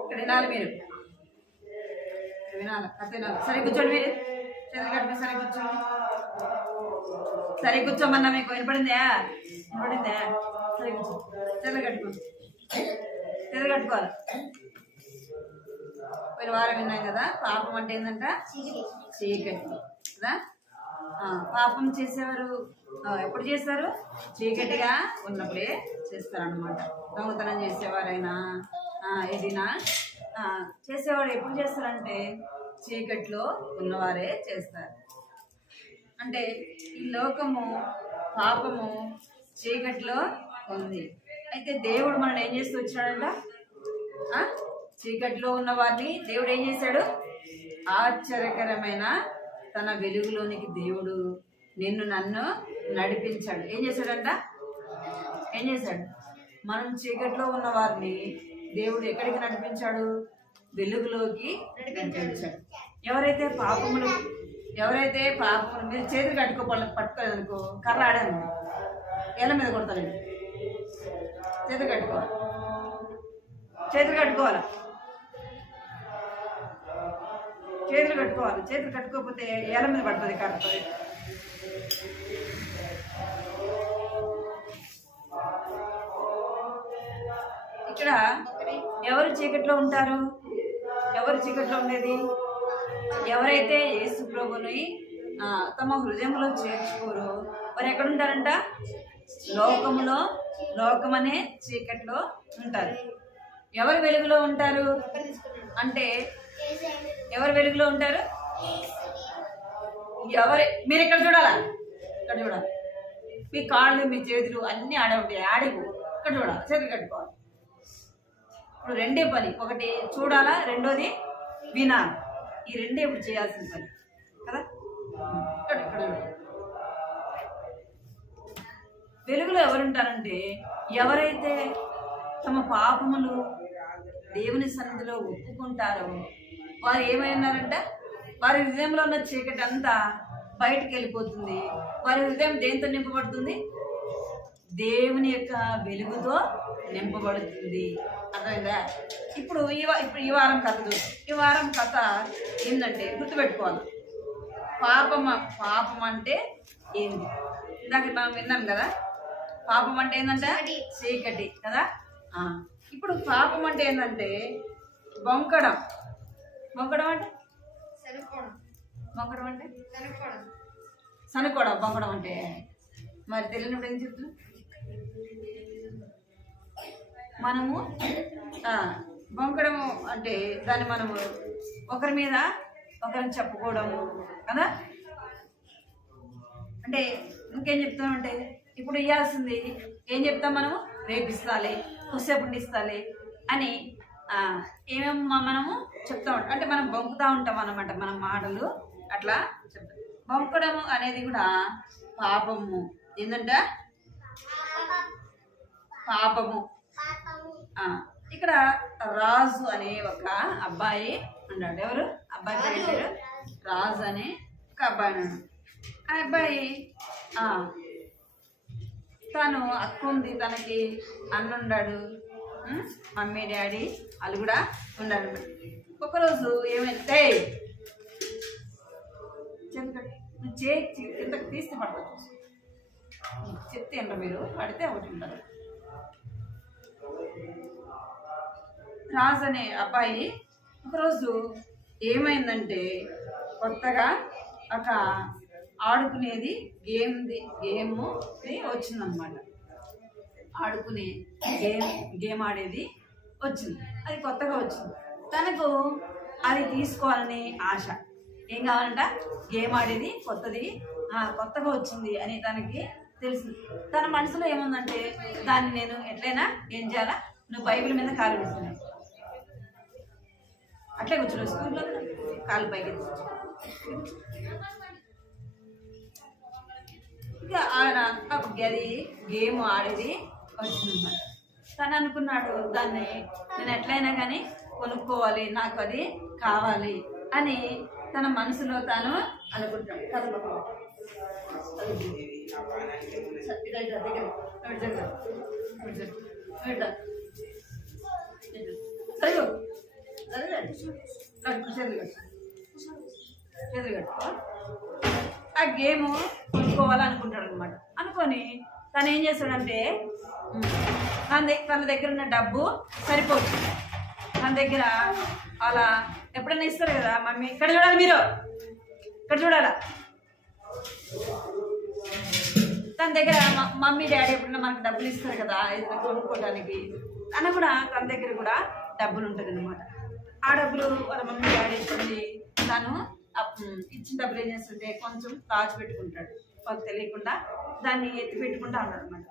ఇక్కడ వినాలి మీరు, వినాలి కథ వినాలి. సరే కూర్చోండి మీరు, చేతులు కట్టుకుని సరే కూర్చోండి. సరే కూర్చోమన్నా మీకు వినపడిందా? వినపడిందా? సరే కూర్చో, చేతులు కట్టుకోండి, చేతులు కట్టుకోవాలి. పోయిన వారం విన్నాం కదా, పాపం అంటే ఏంటంట చీకటి కదా. పాపం చేసేవారు ఎప్పుడు చేస్తారు? చీకటిగా ఉన్నప్పుడే చేస్తారనమాట. దొంగతనం చేసేవారైనా ఏదైనా చేసేవాడు ఎప్పుడు చేస్తారంటే చీకట్లో ఉన్నవారే చేస్తారు. అంటే ఈ లోకము పాపము చీకట్లో ఉంది. అయితే దేవుడు మనల్ని ఏం చేస్తూ వచ్చాడంట? చీకట్లో ఉన్న వారిని దేవుడు ఏం చేశాడు? ఆశ్చర్యకరమైన తన వెలుగులోనికి దేవుడు నిన్ను నన్ను నడిపించాడు. ఏం చేశాడంట? ఏం చేశాడు? మనం చీకట్లో ఉన్న వారిని దేవుడు ఎక్కడికి నడిపించాడు? వెలుగులోకి నడిపించాడు. ఎవరైతే పాపములు మీరు చేతులు పట్టుకోలేదనుకో, కర్ర ఆడాను ఎల మీద కొడతాను. చేతులు కట్టుకోవాలి, చేతులు కట్టుకోవాలి, చేతులు కట్టుకోవాలి. చేతులు కట్టుకోకపోతే ఎల మీద పడుతుంది కర్రతో. ఇక్కడ ఎవరు చీకట్లో ఉంటారు? ఎవరు చీకట్లో ఉండేది? ఎవరైతే యేసు ప్రభుని తమ హృదయంలో చేర్చుకోరు వారు ఎక్కడ ఉంటారంట? లోకమనే చీకట్లో ఉంటారు. ఎవరు వెలుగులో ఉంటారు అంటే ఎవరు వెలుగులో ఉంటారు? మీరు ఇక్కడ చూడాలా? ఇక్కడ చూడాలి. మీ కాళ్ళు మీ చేతులు అన్నీ ఆడే ఉంటాయి. ఆడిపో ఇక్కడ చూడాలి, చేతులు కట్టుకోవాలి. ఇప్పుడు రెండే పని, ఒకటి చూడాలా, రెండోది వినాలి. ఈ రెండే ఇప్పుడు చేయాల్సిన పని కదా. ఇక్కడ వెలుగులో ఎవరుంటారంటే ఎవరైతే తమ పాపములు దేవుని సన్నిధిలో ఒప్పుకుంటారో వారు ఏమైనారంట? వారి హృదయంలో ఉన్న చీకటి అంతా బయటకు వెళ్ళిపోతుంది. వారి హృదయం దేంతో నింపబడుతుంది? దేవుని యొక్క వెలుగుతో నింపబడుతుంది. అర్థమైందా? ఇప్పుడు ఈ వారం కథ చూద్దాం. ఈ వారం కథ ఏంటంటే గుర్తుపెట్టుకోవాలి. పాపం అంటే ఏంది? ఇందాక మనం విన్నాం కదా, పాపం అంటే ఏంటంటే చీకటి కదా. ఇప్పుడు పాపం అంటే ఏంటంటే బొంకడం. బొంకడం అంటే బొంకడం అంటే సనుకోవడం. బొంకడం అంటే మరి తెలియనప్పుడు ఏం చెప్తున్నాం మనము? బొంకడము అంటే దాన్ని మనము ఒకరి మీద ఒకరిని చెప్పుకోవడము కదా. అంటే ఇంకేం చెప్తామంటే ఇప్పుడు ఇవ్వాల్సింది ఏం చెప్తాం మనము? రేపిస్తాలే, కొద్దిసేపు ఉండిస్తాలే అని ఏమేమి మనము చెప్తా ఉంటాం. అంటే మనం బొంకుతూ ఉంటాం అన్నమాట మన మాటలు అట్లా చెప్తాం. బొంకడము అనేది కూడా పాపము. ఏంటంటే పాపము. ఇక్కడ రాజు అనే ఒక అబ్బాయి ఉన్నాడు. ఎవరు అబ్బాయి పేరు? రాజు అనే ఒక అబ్బాయి ఉన్నాడు. ఆ అబ్బాయి తను అక్క ఉంది, తనకి అన్న ఉన్నాడు, మమ్మీ డాడీ వాళ్ళు కూడా ఉన్నాడు. ఒకరోజు ఏమైతే ఇంతకు తీస్తే పడతారు, చెప్తే ఏంటో మీరు పడితే ఒకటి ఉంటారు. రాజు అనే అబ్బాయి ఒకరోజు ఏమైందంటే కొత్తగా ఒక ఆడుకునేది గేమ్ వచ్చిందనమాట. ఆడుకునే గేమ్ ఆడేది వచ్చింది. అది కొత్తగా వచ్చింది. తనకు అది తీసుకోవాలని ఆశ. ఏం కావాలంట? గేమ్ ఆడేది కొత్తగా వచ్చింది అని తనకి తెలిసింది. తన మనసులో ఏముందంటే దాన్ని నేను ఎట్లయినా ఏం చేయాలా? నువ్వు బైబిల్ మీద కాలు పెడుతున్నావు, అట్లే కూర్చున్నావు స్కూల్లో కాలు పైకి. ఇక ఆయన అది గేమ్ ఆడేది వచ్చిందన్నమాట. తను అనుకున్నాడు దాన్ని నేను ఎట్లయినా కానీ కొనుక్కోవాలి, నాకు అది కావాలి అని తన మనసులో తాను అనుకుంటాడు. ఆ గేమ్ కొనుక్కోవాలనుకుంటాడు అనమాట. అనుకొని తను ఏం చేస్తాడంటే తన దగ్గర ఉన్న డబ్బు సరిపోతుంది. తన దగ్గర అలా ఎప్పుడైనా ఇస్తారు కదా మమ్మీ, ఇక్కడ చూడాలి, మీరు ఇక్కడ చూడాలా. తన దగ్గర మమ్మీ డాడీ ఎప్పుడైనా మనకు డబ్బులు ఇస్తారు కదా ఏదైనా కొనుక్కోవడానికి, తన కూడా తన దగ్గర కూడా డబ్బులు ఉంటుంది అనమాట. ఆ డబ్బులు వాళ్ళ మమ్మీ డాడీ ఇచ్చింది, తను ఇచ్చిన డబ్బులు ఏం చేస్తుంటే కొంచెం దాచి పెట్టుకుంటాడు. వాళ్ళకి తెలియకుండా దాన్ని ఎత్తి పెట్టుకుంటా ఉన్నాడు అనమాట.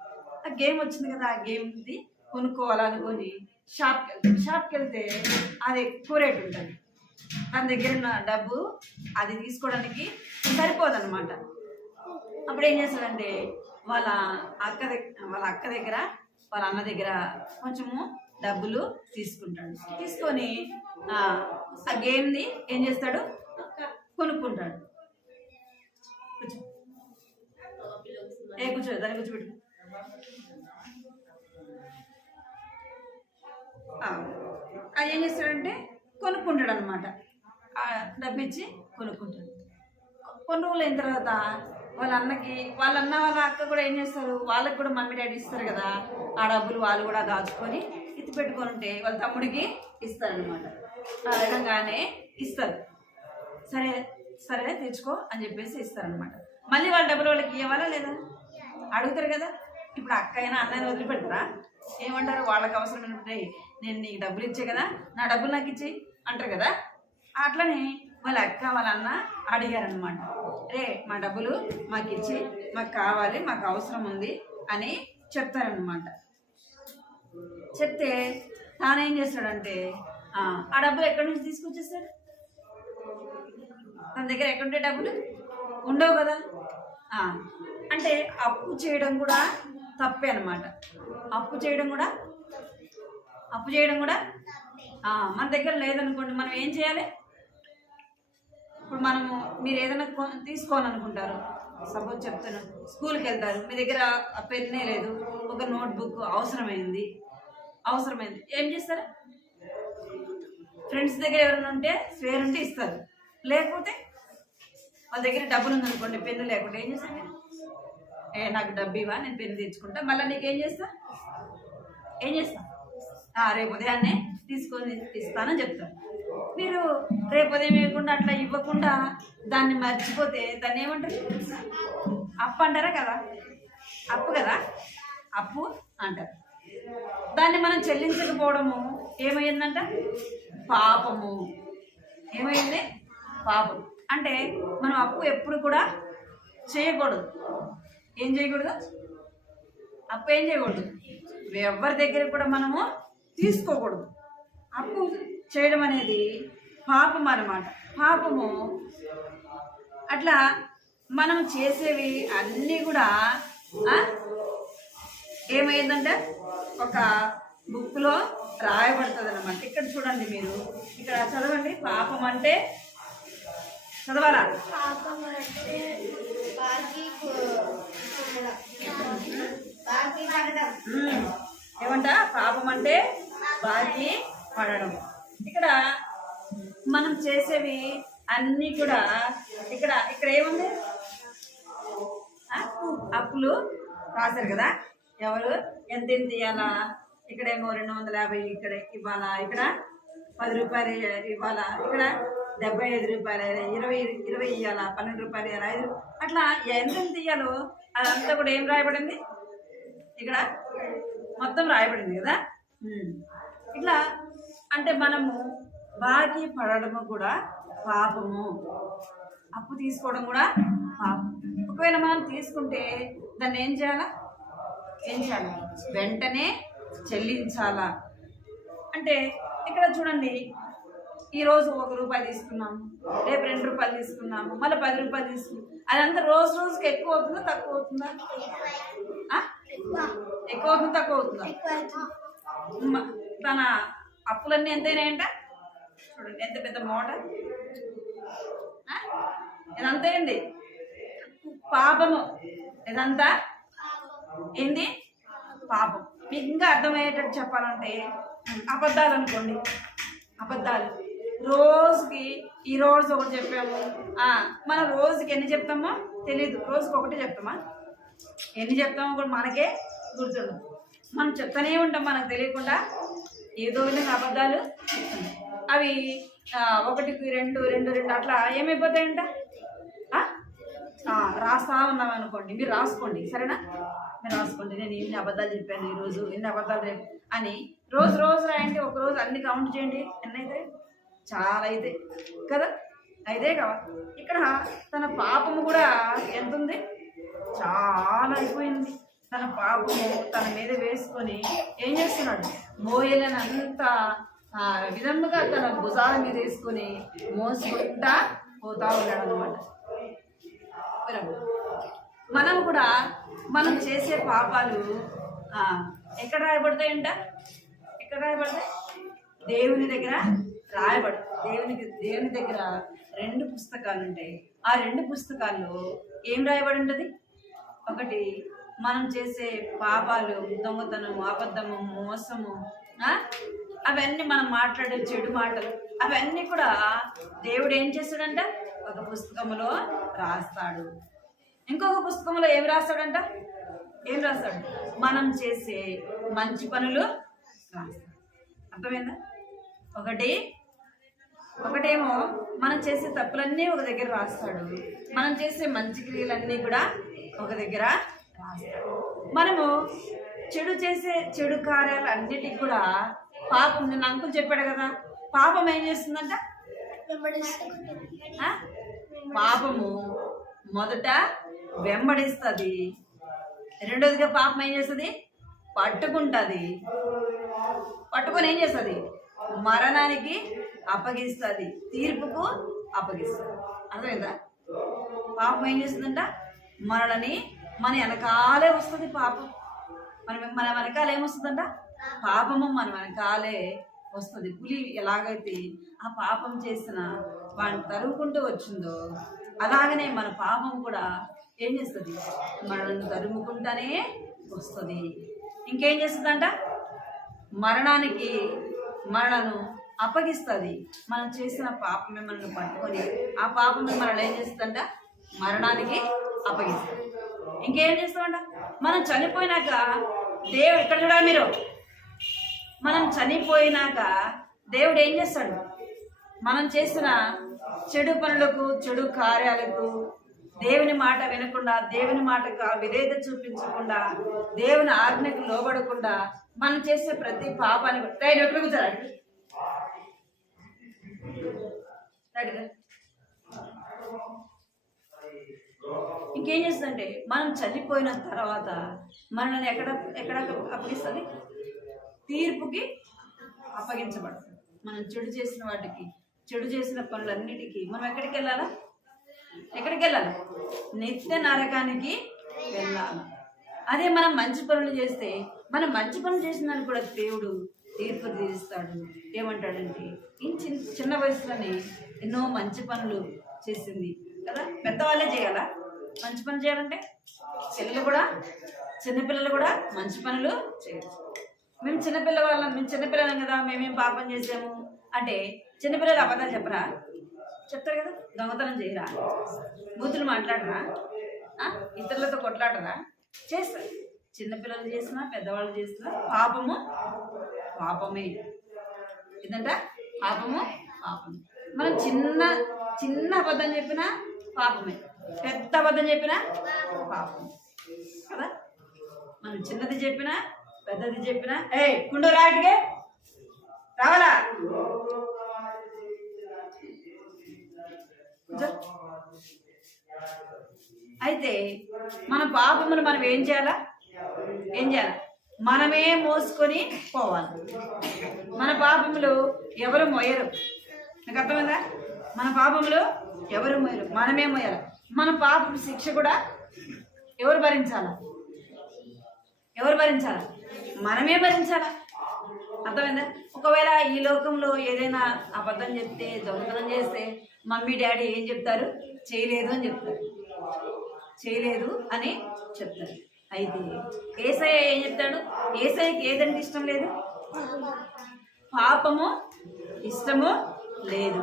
ఆ గేమ్ వచ్చింది కదా, ఆ గేమ్ది కొనుక్కోవాలనుకొని షాప్కి వెళ్తే అది ఎక్కువ రేట్ ఉంటుంది. తన దగ్గర ఉన్న డబ్బు అది తీసుకోవడానికి సరిపోదన్నమాట. అప్పుడు ఏం చేస్తాడంటే వాళ్ళ అక్క దగ్గర వాళ్ళ అన్న దగ్గర కొంచెము డబ్బులు తీసుకుంటాడు. తీసుకొని ఆ గేమ్ని ఏం చేస్తాడు? కొనుక్కుంటాడు. కూర్చో, దాన్ని కూర్చోబెట్టు. అది ఏం చేస్తాడంటే కొనుక్కుంటాడు అనమాట. డబ్బు ఇచ్చి కొనుక్కుంటాడు. కొన్ని రోజులు అయిన తర్వాత వాళ్ళ అన్నకి వాళ్ళ అక్క కూడా ఏం చేస్తారు? వాళ్ళకి కూడా మమ్మీ డాడీ ఇస్తారు కదా, ఆ డబ్బులు వాళ్ళు కూడా దాచుకొని ఎత్తి పెట్టుకొని ఉంటే వాళ్ళ తమ్ముడికి ఇస్తారనమాట. ఆ విధంగానే ఇస్తారు. సరే సరే తెచ్చుకో అని చెప్పేసి ఇస్తారనమాట. మళ్ళీ వాళ్ళ డబ్బులు వాళ్ళకి ఇవ్వాలా లేదా? అడుగుతారు కదా. ఇప్పుడు అక్క అయినా అన్నయ్యని వదిలిపెడతారా? ఏమంటారు? వాళ్ళకి అవసరం ఏంటంటే నేను నీకు డబ్బులు ఇచ్చే కదా, నా డబ్బులు నాకు ఇచ్చి అంటారు కదా. అట్లనే వాళ్ళ అక్క వాళ్ళ అన్న అడిగారనమాట. రే మా డబ్బులు మాకు ఇచ్చి, మాకు కావాలి, మాకు అవసరం ఉంది అని చెప్తారనమాట. చెప్తే తానేం చేస్తాడంటే ఆ డబ్బులు ఎక్కడి నుంచి తీసుకొచ్చేస్తాడు? తన దగ్గర ఎక్కడుంటే డబ్బులు ఉండవు కదా. అంటే అప్పు చేయడం కూడా తప్పే అనమాట. అప్పు చేయడం కూడా మన దగ్గర లేదనుకోండి, మనం ఏం చేయాలి? ఇప్పుడు మనము మీరు ఏదైనా తీసుకోవాలనుకుంటారు, సపోజ్ చెప్తాను, స్కూల్కి వెళ్తారు, మీ దగ్గర పెన్నే లేదు, ఒక నోట్బుక్ అవసరమైంది, ఏం చేస్తారు? ఫ్రెండ్స్ దగ్గర ఎవరైనా ఉంటే స్వేర్ ఉంటే ఇస్తారు, లేకపోతే వాళ్ళ దగ్గర డబ్బులు ఉందనుకోండి, పెన్ను లేకుంటే ఏం చేస్తాను? మీరు నాకు డబ్బు ఇవ్వా, నేను పెన్ను తెచ్చుకుంటా, మళ్ళీ నీకు ఏం చేస్తా? రేపు ఉదయాన్నే తీసుకొని ఇస్తానని చెప్తాను. మీరు రేపు ఉదయం ఇవ్వకుండా అట్లా ఇవ్వకుండా దాన్ని మర్చిపోతే దాన్ని ఏమంటారు? అప్పు అంటారా కదా? అప్పు కదా, అప్పు అంటారు. దాన్ని మనం చెల్లించకపోవడము ఏమైందంట? పాపము. ఏమైంది? పాపం. అంటే మనం అప్పు ఎప్పుడు కూడా చేయకూడదు. ఏం చేయకూడదు? అప్పు ఏం చేయకూడదు, ఎవరి దగ్గర కూడా మనము తీసుకోకూడదు. అప్పు చేయడం అనేది పాపం అన్నమాట. పాపము. అట్లా మనం చేసేవి అన్నీ కూడా ఏమైందంటే ఒక బుక్లో రాయబడుతుంది అన్నమాట. ఇక్కడ చూడండి, మీరు ఇక్కడ చదవండి. పాపం అంటే చదవాలా? పాపం అంటే బాకీ పడడం. ఏమంట? పాపం అంటే బాకీ పడడం. ఇక్కడ మనం చేసేవి అన్నీ కూడా ఇక్కడ ఏముంది? అప్పులు రాశారు కదా, ఎవరు ఎంత ఇవ్వాలా? ఇక్కడేమో 250 ఇక్కడ ఇవ్వాలా, ఇక్కడ 10 రూపాయలు ఇవ్వాలా, ఇక్కడ 75 రూపాయలు, 20 ఇవ్వాలా, 12 రూపాయలు ఇవ్వాలా, 5 అట్లా ఎంత ఇవ్వాలో అదంతా కూడా ఏం రాయబడింది? ఇక్కడ మొత్తం రాయబడింది కదా. ఇట్లా అంటే మనము బాకీ పడడము కూడా పాపము, అప్పు తీసుకోవడం కూడా పాపం. ఒకవేళ మనం తీసుకుంటే దాన్ని ఏం చేయాలా? వెంటనే చెల్లించాలా. అంటే ఇక్కడ చూడండి, ఈరోజు 1 రూపాయి తీసుకున్నాము, రేపు 2 రూపాయలు తీసుకున్నాము, మళ్ళీ 10 రూపాయలు తీసుకున్నాము. అదంతా రోజుకి ఎక్కువ అవుతుందా తక్కువ అవుతుందా? ఎక్కువ అవుతుందా తక్కువ అవుతుందా? తన అప్పులన్నీ ఎంతైనాయంట చూడండి, ఎంత పెద్ద మూట. ఇదంతా ఏంది? పాపము. ఇదంతా ఏంది? పాపం. మీకు ఇంకా అర్థమయ్యేటట్టు చెప్పాలంటే అబద్ధాలు అనుకోండి. అబద్ధాలు రోజుకి ఈ రోజు ఒకటి చెప్పాము, మనం రోజుకి ఎన్ని చెప్తామో తెలీదు. రోజుకి ఒకటి చెప్తామా? ఎన్ని చెప్తామో కూడా మనకే గుర్తుండదు. మనం చెప్తానే ఉంటాం, మనకు తెలియకుండా ఏదో విధంగా అబద్ధాలు చెప్తున్నాం. అవి 1కి 2 అట్లా ఏమైపోతాయంట? రాస్తా ఉన్నాం అనుకోండి, మీరు రాసుకోండి, సరేనా? మీరు రాసుకోండి, నేను ఇన్ని అబద్ధాలు చెప్పాను ఈరోజు, ఇన్ని అబద్ధాలు రేపు అని రోజు రాయండి. ఒకరోజు అన్ని కౌంట్ చేయండి, ఎన్ని అయితే? చాలా అయితే కదా, అయితే కావాలి. ఇక్కడ తన పాపము కూడా ఎంత ఉంది? చాలా అయిపోయింది. తన పాపము తన మీద వేసుకొని ఏం చేస్తున్నాడు? మోయలేనంత విధముగా తన భుజాల మీద వేసుకొని మోసుకుంటా పోతా ఉన్నాడు అనమాట. మనం కూడా మనం చేసే పాపాలు ఎక్కడ రాయబడతాయంట? ఎక్కడ రాయబడతాయి? దేవుని దగ్గర రాయబడు. దేవుని దగ్గర 2 పుస్తకాలు ఉంటాయి. ఆ 2 పుస్తకాల్లో ఏం రాయబడి ఉంటుంది? ఒకటి మనం చేసే పాపాలు, దొంగతనము, అబద్ధము, మోసము, అవన్నీ మనం మాట్లాడే చెడు మాటలు, అవన్నీ కూడా దేవుడు ఏం చేస్తాడంట? ఒక పుస్తకంలో రాస్తాడు. ఇంకొక పుస్తకంలో ఏం రాస్తాడంట? ఏం రాస్తాడు? మనం చేసే మంచి పనులు రాస్తాడు. అర్థమైందా? ఒకటేమో మనం చేసే తప్పులన్నీ ఒక దగ్గర రాస్తాడు, మనం చేసే మంచి క్రియలన్నీ కూడా ఒక దగ్గర రాస్తాడు. మనము చేసే చెడు కార్యాలు అన్నిటికి కూడా పాపం. నిన్న అంకుల్ చెప్పాడు కదా, పాపం ఏం చేస్తుందంట? పాపము మొదట వెంబడిస్తుంది, రెండోదిగా పాపం ఏం చేస్తుంది? పట్టుకుంటుంది. పట్టుకొని ఏం చేస్తుంది? మరణానికి అప్పగిస్తుంది, తీర్పుకు అప్పగిస్తుంది. అర్థమైందా? పాపం ఏం చేస్తుందంట? మనల్ని మన వెనకాలే వస్తుంది. పాపం మన వెనకాల ఏమొస్తుందంట? పాపము మన వెనకాలే వస్తుంది. పులి ఎలాగైతే ఆ పాపం చేసిన వాడిని తరుముకుంటూ వచ్చిందో అలాగనే మన పాపం కూడా ఏం చేస్తుంది, మనల్ని తరుముకుంటానే వస్తుంది. ఇంకేం చేస్తుందంట, మరణానికి మనలను అప్పగిస్తుంది. మనం చేసిన పాపమే మనల్ని పట్టుకొని ఆ పాపమే మనల్ని ఏం చేస్తుందంట, మరణానికి అప్పగిస్తుంది. ఇంకేం చేస్తామంట, మనం చనిపోయినాక దేవుడు, ఇక్కడ చూడాలి మీరు, మనం చనిపోయినాక దేవుడు ఏం చేస్తాడు, మనం చేసిన చెడు పనులకు చెడు కార్యాలకు దేవుని మాట వినకుండా, దేవుని మాటకు విధేయత చూపించకుండా, దేవుని ఆజ్ఞకు లోబడకుండా మనం చేసే ప్రతి పాపానికి ట్రైన్ ఎక్కడ కూర్చోరాడు ఇంకేం చేస్తుందంటే, మనం చనిపోయిన తర్వాత మనల్ని ఎక్కడ ఎక్కడ అప్పగిస్తుంది, తీర్పుకి అప్పగించబడుతుంది. మనం చెడు చేసిన వాటికి, చెడు చేసిన పనులన్నిటికీ మనం ఎక్కడికి వెళ్ళాలా, ఎక్కడికి వెళ్ళాలి, నిత్య నరకానికి వెళ్ళాలి. అదే మనం మంచి పనులు చేస్తే, మనం మంచి పనులు చేసిన కూడా దేవుడు తీర్పు తీరుస్తాడు. ఏమంటాడంటే, ఈ చిన్న వయసులోనే ఎన్నో మంచి పనులు చేసింది కదా, పెద్దవాళ్ళే చేయాలా మంచి పనులు చేయాలంటే, చిన్నపిల్లలు కూడా మంచి పనులు చేయాలి. మేము చిన్నపిల్లలం కదా, మేమేం పాపం చేసాము అంటే చిన్నపిల్లలు అబద్ధాలు చెప్పరా, చెప్తారు కదా, దొంగతనం చేయరా, బూతులు మాట్లాడరా, ఇతరులతో కొట్లాడరా, చేస్తారు. చిన్నపిల్లలు చేసినా పెద్దవాళ్ళు చేసినా పాపమే. ఏంటంట, పాపమే. మనం చిన్న అబద్ధం చెప్పినా పాపమే, పెద్ద అబద్ధం చెప్పినా పాపం కదా. మనం చిన్నది చెప్పినా పెద్దది చెప్పినా, కుండో రాటికే రావాలా, అయితే మన పాపములు మనం ఏం చేయాలి, మనమే మోసుకొని పోవాలి. మన పాపములు ఎవరు మోయరు, నాకు అర్థమైందా, మన పాపములు ఎవరు మోయరు, మనమే మోయాలి. మన పాపం శిక్ష కూడా ఎవరు భరించాలా, మనమే భరించాలా. అర్థమైందా. ఒకవేళ ఈ లోకంలో ఏదైనా అబద్ధం చెప్తే, దొంగతనం చేస్తే మమ్మీ డాడీ ఏం చెప్తారు, చేయలేదు అని చెప్తారు. అయితే ఏసయ్య ఏం చెప్తాడు, ఏసయ్యకి ఏదంటే ఇష్టం లేదు, పాపము ఇష్టము లేదు.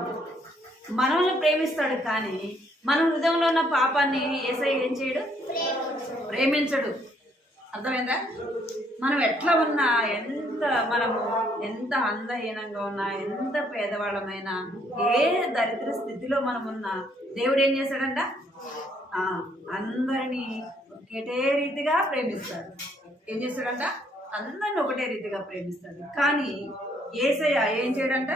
మనల్ని ప్రేమిస్తాడు కానీ మన హృదయంలో ఉన్న పాపాన్ని ఏసయ్య ఏం చేయడు, ప్రేమించడు. అర్థమైందా. మనం ఎట్లా ఉన్నా, మనము ఎంత అందహీనంగా ఉన్నా, ఎంత పేదవాళ్ళమైనా, ఏ దరిద్ర స్థితిలో మనం ఉన్నా, దేవుడు ఏం చేశాడంట, అందరినీ ఒకటే రీతిగా ప్రేమిస్తాడు. ఏం చేస్తాడంట, అందరిని ఒకటే రీతిగా ప్రేమిస్తాడు. కానీ యేసయ్య ఏం చేయడంట,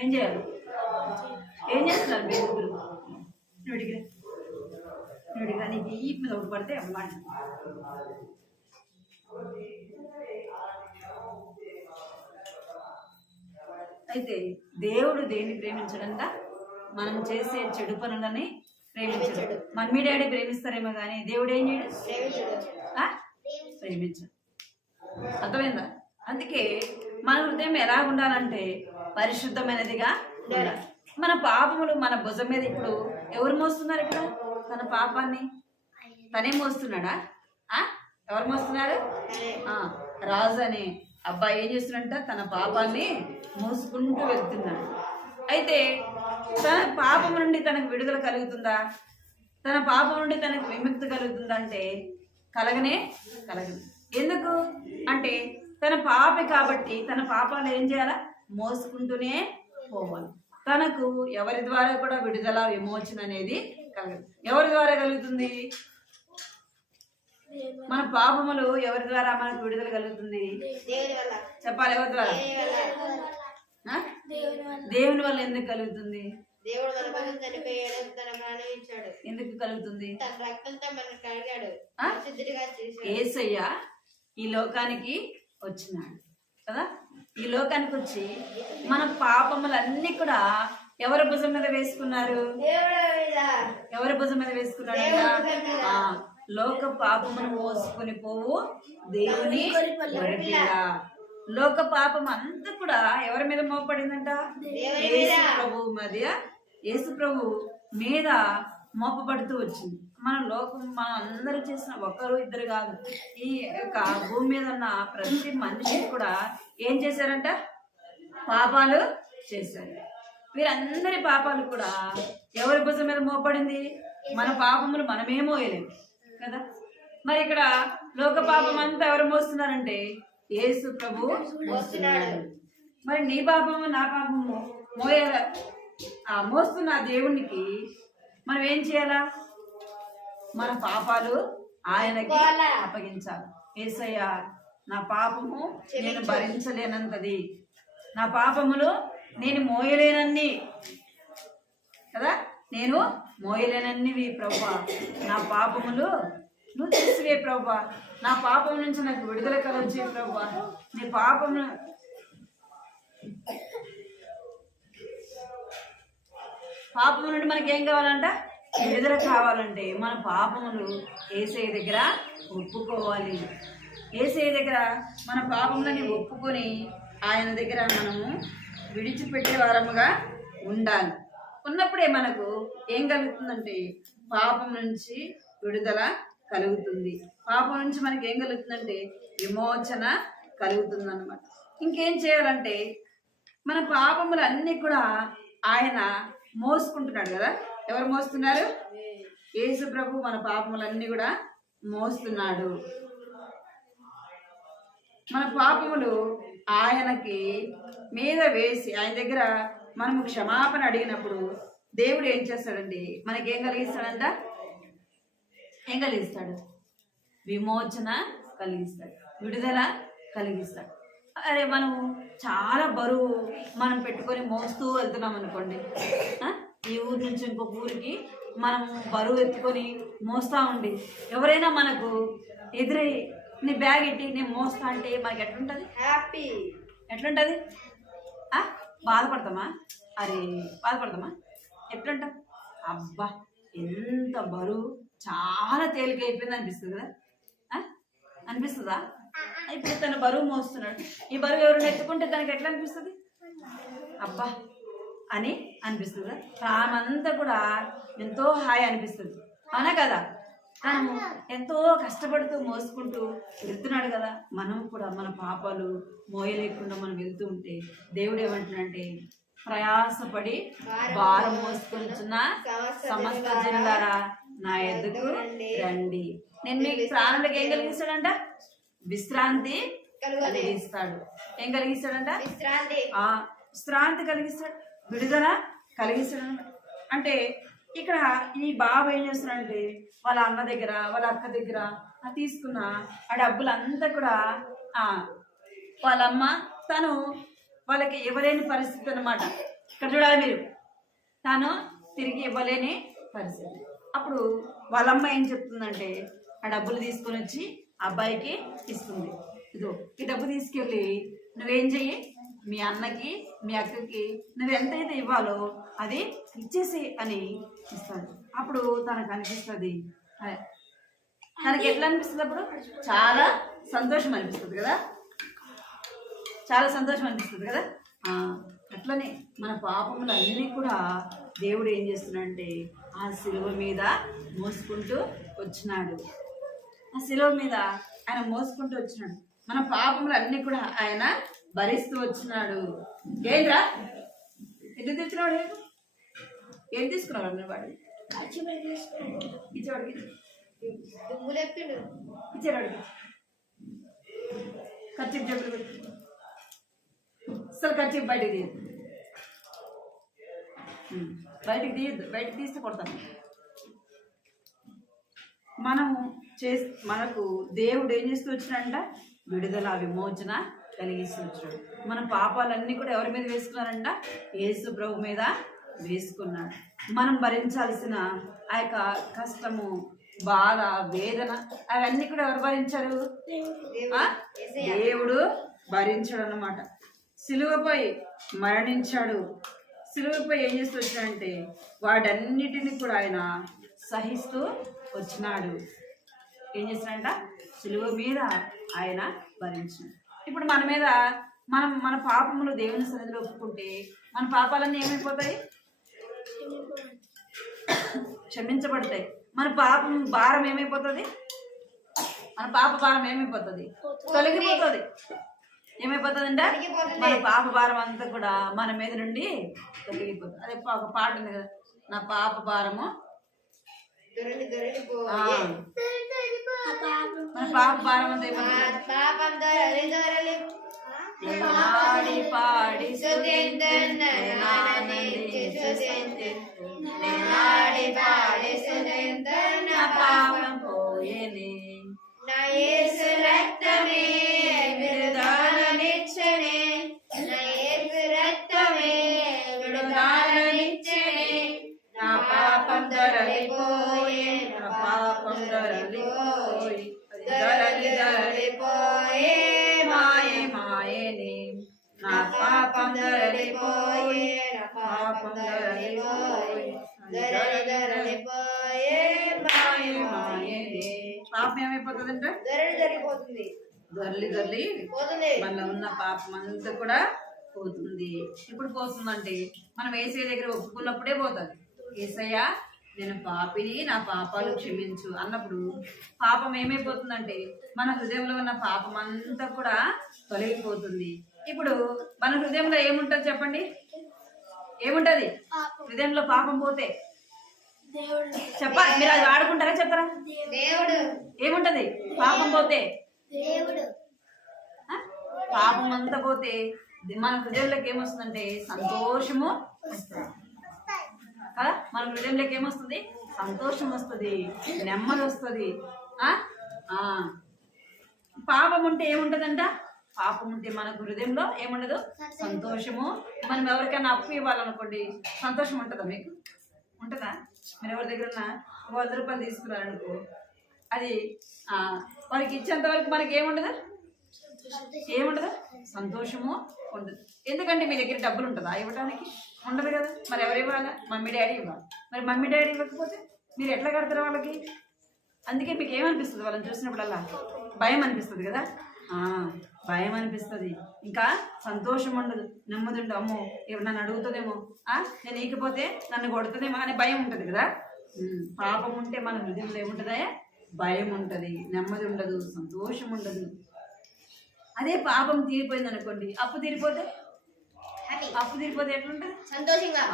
ఏం చేయాలి, ఏం చేస్తున్నారు మీ ముగ్గురు, నుడిగా నీకు ఈ మీద ఒకటి పడితే అన్నమాట. అయితే దేవుడు దేన్ని ప్రేమించడంట, మనం చేసే చెడు పనులని ప్రేమించడు. మమ్మీ డాడీ ప్రేమిస్తారేమో కానీ దేవుడు ఏం చేయడు, ప్రేమించడు. అర్థమైందా. అందుకే మన హృదయం ఎలా ఉండాలంటే పరిశుద్ధమైనదిగా ఉండాలి. మన పాపములు మన భుజం మీద, ఇప్పుడు ఎవరు మోస్తున్నారు, ఇక్కడ తన పాపాన్ని తనే మోస్తున్నాడా, ఎవరు మోస్తున్నారు, రాజు అనే అబ్బాయి ఏం చేస్తున్నాడంట, తన పాపాన్ని మోసుకుంటూ వెళ్తున్నాడు. అయితే తన పాపం నుండి తనకు విడుదల కలుగుతుందా, తన పాపం నుండి తనకు విముక్తి కలుగుతుందంటే కలగదు. ఎందుకు అంటే తన పాపి కాబట్టి తన పాపాలు ఏం చేయాలా, మోసుకుంటూనే పోవాలి. తనకు ఎవరి ద్వారా కూడా విడుదల విమోచన అనేది కలగదు. ఎవరి ద్వారా కలుగుతుంది, మన పాపములు ఎవరి ద్వారా మనకు విడుదల కలుగుతుంది, చెప్పాలి, ఎవరి ద్వారా, దేవుని వల్ల. ఎందుకు కలుగుతుంది, ఎందుకు కలుగుతుంది, యేసయ్య ఈ లోకానికి వచ్చినాడు కదా. ఈ లోకానికి వచ్చి మన పాపములన్నీ కూడా ఎవరి భుజం మీద వేసుకున్నారు, ఎవరి భుజం మీద వేసుకున్నాడు, లోక పాపమును మోసుకొని పోవు దేవుని గొర్రెపిల్ల. లోక పాపం అంతా కూడా ఎవరి మీద మోపడిందంట? యేసు ప్రభు యేసు ప్రభు మీద మోపబడుతూ వచ్చింది. మన లోకం మనం అందరూ చేసిన ఒకరు ఇద్దరు కాదు, ఈ యొక్క భూమి మీద ఉన్న ప్రతి మనిషి కూడా ఏం చేశారంట? పాపాలు చేశారు. వీరందరి పాపాలు కూడా ఎవరి భుజం మీద మోపడింది? మన పాపములు మనమే మోయలేము కదా. మరి ఇక్కడ లోక పాపం అంతా ఎవరు మోస్తున్నారంటే యేసు ప్రభు మోస్తున్నాడు. మరి నీ పాపము నా పాపము మోస్తున్న దేవునికి మనం ఏం చేయాలా? మన పాపాలు ఆయనకి అప్పగించాలి. యేసయ్య, నా పాపము నేను భరించలేనంతది, నా పాపములు నేను మోయలేనన్ని కదా, నేను మోయలేనన్నివి ప్రభువా, నా పాపములు నువ్వు తీసివే ప్రభువా, నా పాపం నుంచి నాకు విడుదల కలగజే ప్రభువా. నీ పాపము నుండి మనకి ఏం కావాలంట? విడుదల కావాలంటే మన పాపములు యేసయ్య దగ్గర ఒప్పుకోవాలి. యేసయ్య దగ్గర మన పాపములని ఒప్పుకొని ఆయన దగ్గర మనము విడిచిపెట్టే వారముగా ఉండాలి. ఉన్నప్పుడే మనకు ఏం కలుగుతుందంటే పాపం నుంచి విడుదల కలుగుతుంది. పాపం నుంచి మనకి ఏం కలుగుతుందంటే విమోచన కలుగుతుంది అన్నమాట. ఇంకేం చేయాలంటే మన పాపములు అన్నీ కూడా ఆయన మోసుకుంటున్నాడు కదా. ఎవరు మోస్తున్నారు? యేసు ప్రభు మన పాపములన్నీ కూడా మోస్తున్నాడు. మన పాపములు ఆయనకి మీద వేసి ఆయన దగ్గర మనము క్షమాపణ అడిగినప్పుడు దేవుడు ఏం చేస్తాడండి? మనకేం కలిగిస్తాడంట? ఏం కలిగిస్తాడు? విమోచన కలిగిస్తాడు, విడుదల కలిగిస్తాడు. అరే మనం చాలా బరువు మనం పెట్టుకొని మోస్తూ వెళ్తున్నాం అనుకోండి, ఈ ఊరు నుంచి ఇంకొక ఊరికి మనం బరువు ఎత్తుకొని మోస్తూ ఉండి ఎవరైనా మనకు ఎదురై నీ బ్యాగ్ ఎట్టి నేను మోస్తా అంటే మనకి ఎట్లుంటుంది? హ్యాపీ. ఎట్లుంటుంది? బాధపడతామా? అరే బాధపడతామా? ఎట్లుంటాం? అబ్బా ఎంత బరువు, చాలా తేలిక అయిపోయింది అనిపిస్తుంది కదా. అనిపిస్తుందా? ఇప్పుడు తను బరువు మోస్తున్నాడు, ఈ బరువు ఎవరైనా ఎత్తుకుంటే తనకి ఎట్లా అనిపిస్తుంది? అబ్బా అని అనిపిస్తుంది. తానంతా కూడా ఎంతో హాయి అనిపిస్తుంది, అవునా కదా. తను ఎంతో కష్టపడుతూ మోసుకుంటూ వెళ్తున్నాడు కదా. మనం కూడా మన పాపాలు మోయలేకుండా మనం వెళ్తూ ఉంటే దేవుడు ఏమంటున్నాడంటే, ప్రయాసపడి భారం మోసుకుంటున్న సమస్త జనులారా నా ఎద్దుకు రండి, నేను మీకు ప్రాణులకు ఏం కలిగిస్తాడంట? విశ్రాంతి కలిగిస్తాడు. ఏం కలిగిస్తాడంట? విశ్రాంతి కలిగిస్తాడు, విడుదల కలిగిస్తాడు. అంటే ఇక్కడ ఈ బాబు ఏం చేస్తున్నాడంటే వాళ్ళ అన్న దగ్గర వాళ్ళ అక్క దగ్గర తీసుకున్న ఆ డబ్బులంతా కూడా వాళ్ళమ్మ తను వాళ్ళకి ఇవ్వలేని పరిస్థితి అన్నమాట. ఇక్కడ చూడాలి మీరు, తను తిరిగి ఇవ్వలేని పరిస్థితి. అప్పుడు వాళ్ళమ్మ ఏం చెప్తుందంటే ఆ డబ్బులు తీసుకొని వచ్చి అబ్బాయికి ఇస్తుంది. ఇదో ఈ డబ్బు తీసుకెళ్ళి నువ్వేం చెయ్యి, మీ అన్నకి మీ అక్కకి నువ్వు ఎంతైతే ఇవ్వాలో అది ఇచ్చేసి అని ఇస్తాడు. అప్పుడు తనకు అనిపిస్తుంది, తనకి ఎట్లా అనిపిస్తుంది? అప్పుడు చాలా సంతోషం అనిపిస్తుంది కదా, చాలా సంతోషం అనిపిస్తుంది కదా. అట్లనే మన పాపములు అన్నీ కూడా దేవుడు ఏం చేస్తున్నాడంటే ఆ శిలువ మీద మోసుకుంటూ వచ్చినాడు. ఆ శిలువ మీద ఆయన మోసుకుంటూ వచ్చినాడు. మన పాపములు అన్నీ కూడా ఆయన భరిస్తూ వచ్చినాడు. ఏంద్రా ఎందుకు తెచ్చినాడు? ఏం తీసుకున్నాడు నువ్వు? వాడు ఇచ్చేవాడికి ఇచ్చేవాడికి ఖర్చు జబ్బులు పెట్టి అసలు ఖర్చు బయటకు తీయద్దు, బయటకు తీయద్దు. బయటకు తీస్తే కొడతాను. మనకు దేవుడు ఏం చేస్తూ వచ్చినాడంట? విడుదల విమోచన కలిగిస్తూ వచ్చాడు. మన పాపాలన్నీ కూడా ఎవరి మీద వేసుకున్నారంట? యేసు ప్రభు మీద వేసుకున్నాడు. మనం భరించాల్సిన ఆ యొక్క కష్టము, బాధ, వేదన అవన్నీ కూడా ఎవరు భరించారు? దేవుడు భరించాడు అన్నమాట. సిలువపై మరణించాడు. సిలువపై ఏం చేస్తూ వచ్చాడంటే వాటన్నిటిని కూడా ఆయన సహిస్తూ వచ్చినాడు. ఏం చేస్తున్నాడంట? సిలువ మీద ఆయన భరించాడు. ఇప్పుడు మన మీద మన పాపములు దేవుని సన్నిధిలో ఒప్పుకుంటే మన పాపాలన్నీ ఏమైపోతాయి? క్షమించబడతాయి. మన పాపం భారం ఏమైపోతుంది? మన పాప భారం ఏమైపోతుంది? తొలగిపోతుంది. ఏమైపోతుంది అంటే మన పాప భారం అంతా కూడా మన మీద నుండి తొలగిపోతుంది. అదే ఒక పాట ఉంది కదా, నా పాప భారము మన పాప భారం అంతా పాడి పాపం పోయేనే నా యేసు రక్తమే విడుదలనిచ్చనే, నా యేసు రక్తమే విడుదలనిచ్చనే, నా పాపం దొరలిపోయే, నా పాపం దొరలిపోయి దొరలిపోయే మాయే మాయేనే, నా పాపం దొరలిపోయే, నా పాపం దొరలిపోయి దొరలిపోయే మాయే మాయేనే. పాపం ఏమైపోతుందంటే దొరిపోతుంది, దొర్లి మనలో ఉన్న పాపం అంతా కూడా పోతుంది. ఎప్పుడు పోతుందంటే మనం యేసయ్య దగ్గర ఒప్పుకున్నప్పుడే పోతుంది. యేసయ్య నేను పాపిని, నా పాపాలు క్షమించు అన్నప్పుడు పాపం ఏమైపోతుందంటే మన హృదయంలో ఉన్న పాపం అంతా కూడా తొలగిపోతుంది. ఇప్పుడు మన హృదయంలో ఏముంటుంది చెప్పండి? ఏముంటది హృదయంలో పాపం పోతే? చెప్పాలి, మీరు అది వాడుకుంటారా? చెప్తారా? దేవుడు. ఏముంటది పాపం పోతే? దేవుడు. పాపం అంతా పోతే మన హృదయంలోకి ఏమొస్తుందంటే సంతోషము కదా. మన హృదయంలోకి ఏమొస్తుంది? సంతోషం వస్తుంది, నెమ్మది వస్తుంది. పాపం ఉంటే ఏముంటదంట? పాపం ఉంటే మన హృదయంలో ఏముండదు? సంతోషము. మనం ఎవరికైనా అప్పు ఇవ్వాలనుకోండి, సంతోషం ఉంటుందా మీకు? ఉంటుందా? మీరు ఎవరి దగ్గర 100 రూపాయలు తీసుకున్నారనుకో, అది వారికి ఇచ్చేంత వరకు మనకి ఏముండదు? ఏముండదు? సంతోషము ఉండదు. ఎందుకంటే మీ దగ్గర డబ్బులు ఉంటుందా ఇవ్వడానికి? ఉండదు కదా. మరి ఎవరు ఇవ్వాలి? మమ్మీ డాడీ ఇవ్వాలి. మరి మమ్మీ డాడీ ఇవ్వకపోతే మీరు ఎట్లా కడతారు వాళ్ళకి? అందుకే మీకు ఏమనిపిస్తుంది వాళ్ళని చూసినప్పుడల్లా? భయం అనిపిస్తుంది కదా. భయం అనిపిస్తుంది, ఇంకా సంతోషం ఉండదు, నెమ్మది ఉండదు. అమ్మో ఎవరు నన్ను అడుగుతుందేమో, నేను ఈకపోతే నన్ను కొడుతుందేమో అనే భయం ఉంటుంది కదా. పాపం ఉంటే మన హృదయంలో ఏముంటుందా? భయం ఉంటుంది, నెమ్మది ఉండదు, సంతోషం ఉండదు. అదే పాపం తీరిపోయింది అనుకోండి, అప్పు తీరిపోతే ఎట్లుంటుంది? సంతోషంగా,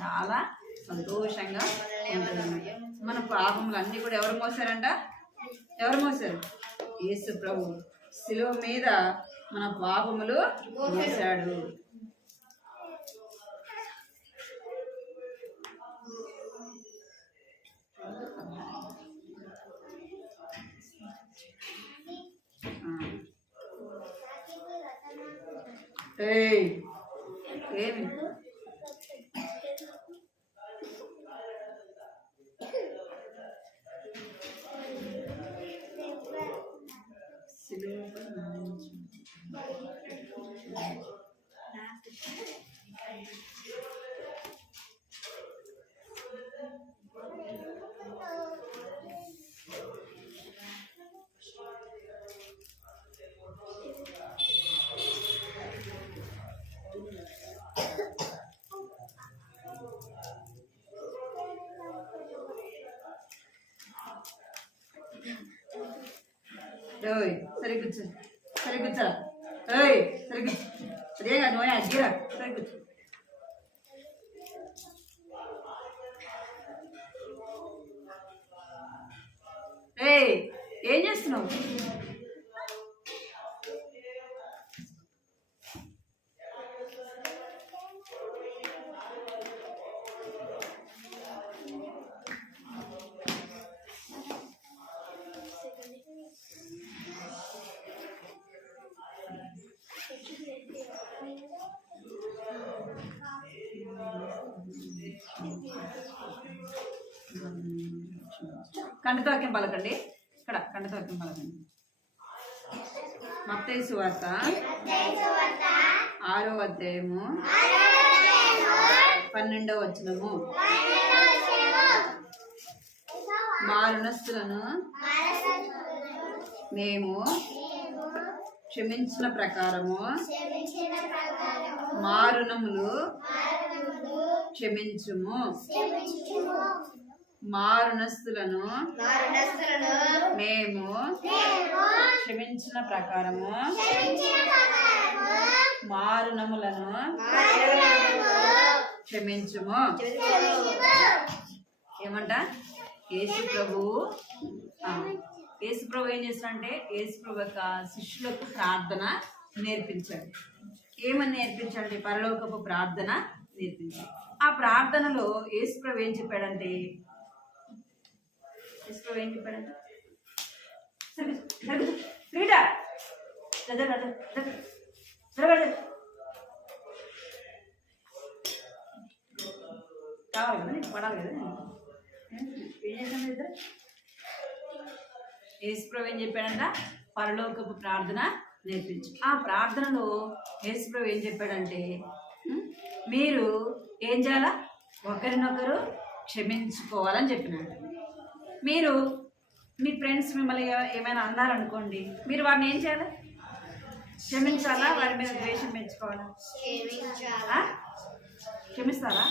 చాలా సంతోషంగా ఉంటుంది. మన పాపములు అన్నీ కూడా ఎవరు మోసారంట? ఎవరు మోసారు? యేసు ప్రభు శిలువ మీద మన పాపములు మోసాడు. ఏమి సరే కూర్చో, సరే కూర్చో, సరే కూర్చో. అదేగా నోయ అడ్డీరా, సరే కూర్చో. ఏం చేస్తున్నావు? కంటితో వాక్యం పలకండి. ఇక్కడ కంటితో వాక్యం పలకండి. మత్తయి సువార్త 6వ అధ్యాయము 12వ వచనము. మా రుణస్థులను మేము క్షమించిన ప్రకారము క్షమించిన ప్రకారము మారునములు మారణములు క్షమించుము. క్షమించుము. మారునస్తులను మారణస్తులను మేము మేము క్షమించిన ప్రకారము క్షమించిన ప్రకారము మారునములను మారణములు క్షమించుము. క్షమించుము. ఏమంట యేసు ప్రభువు యేసు ప్రభు ఏం చేస్తాడంటే యేసు ప్రభు యొక్క శిష్యులకు ప్రార్థన నేర్పించాడు. ఏమని నేర్పించాడంటే పరలోకపు ప్రార్థన నేర్పించాడు. ఆ ప్రార్థనలో యేసు ప్రభు ఏం చెప్పాడంటే యేసు ప్రభు ఏం చెప్పాడంటే కావాలి కదా నీకు పడాలి కదా ఏం చేశాను ఇద్దరు యేసుప్రభు ఏం చెప్పాడంట పరలోకపు ప్రార్థన నేర్పించు. ఆ ప్రార్థనలో యేసుప్రభు ఏం చెప్పాడంటే మీరు ఏం చేయాలా ఒకరినొకరు క్షమించుకోవాలని చెప్పినాడు. మీరు మీ ఫ్రెండ్స్ మిమ్మల్ని ఏమైనా అన్నారనుకోండి, మీరు వారిని ఏం చేయాలి? క్షమించాలా? వారి మీద ద్వేషం పెంచుకోవాలా? క్షమిస్తారా?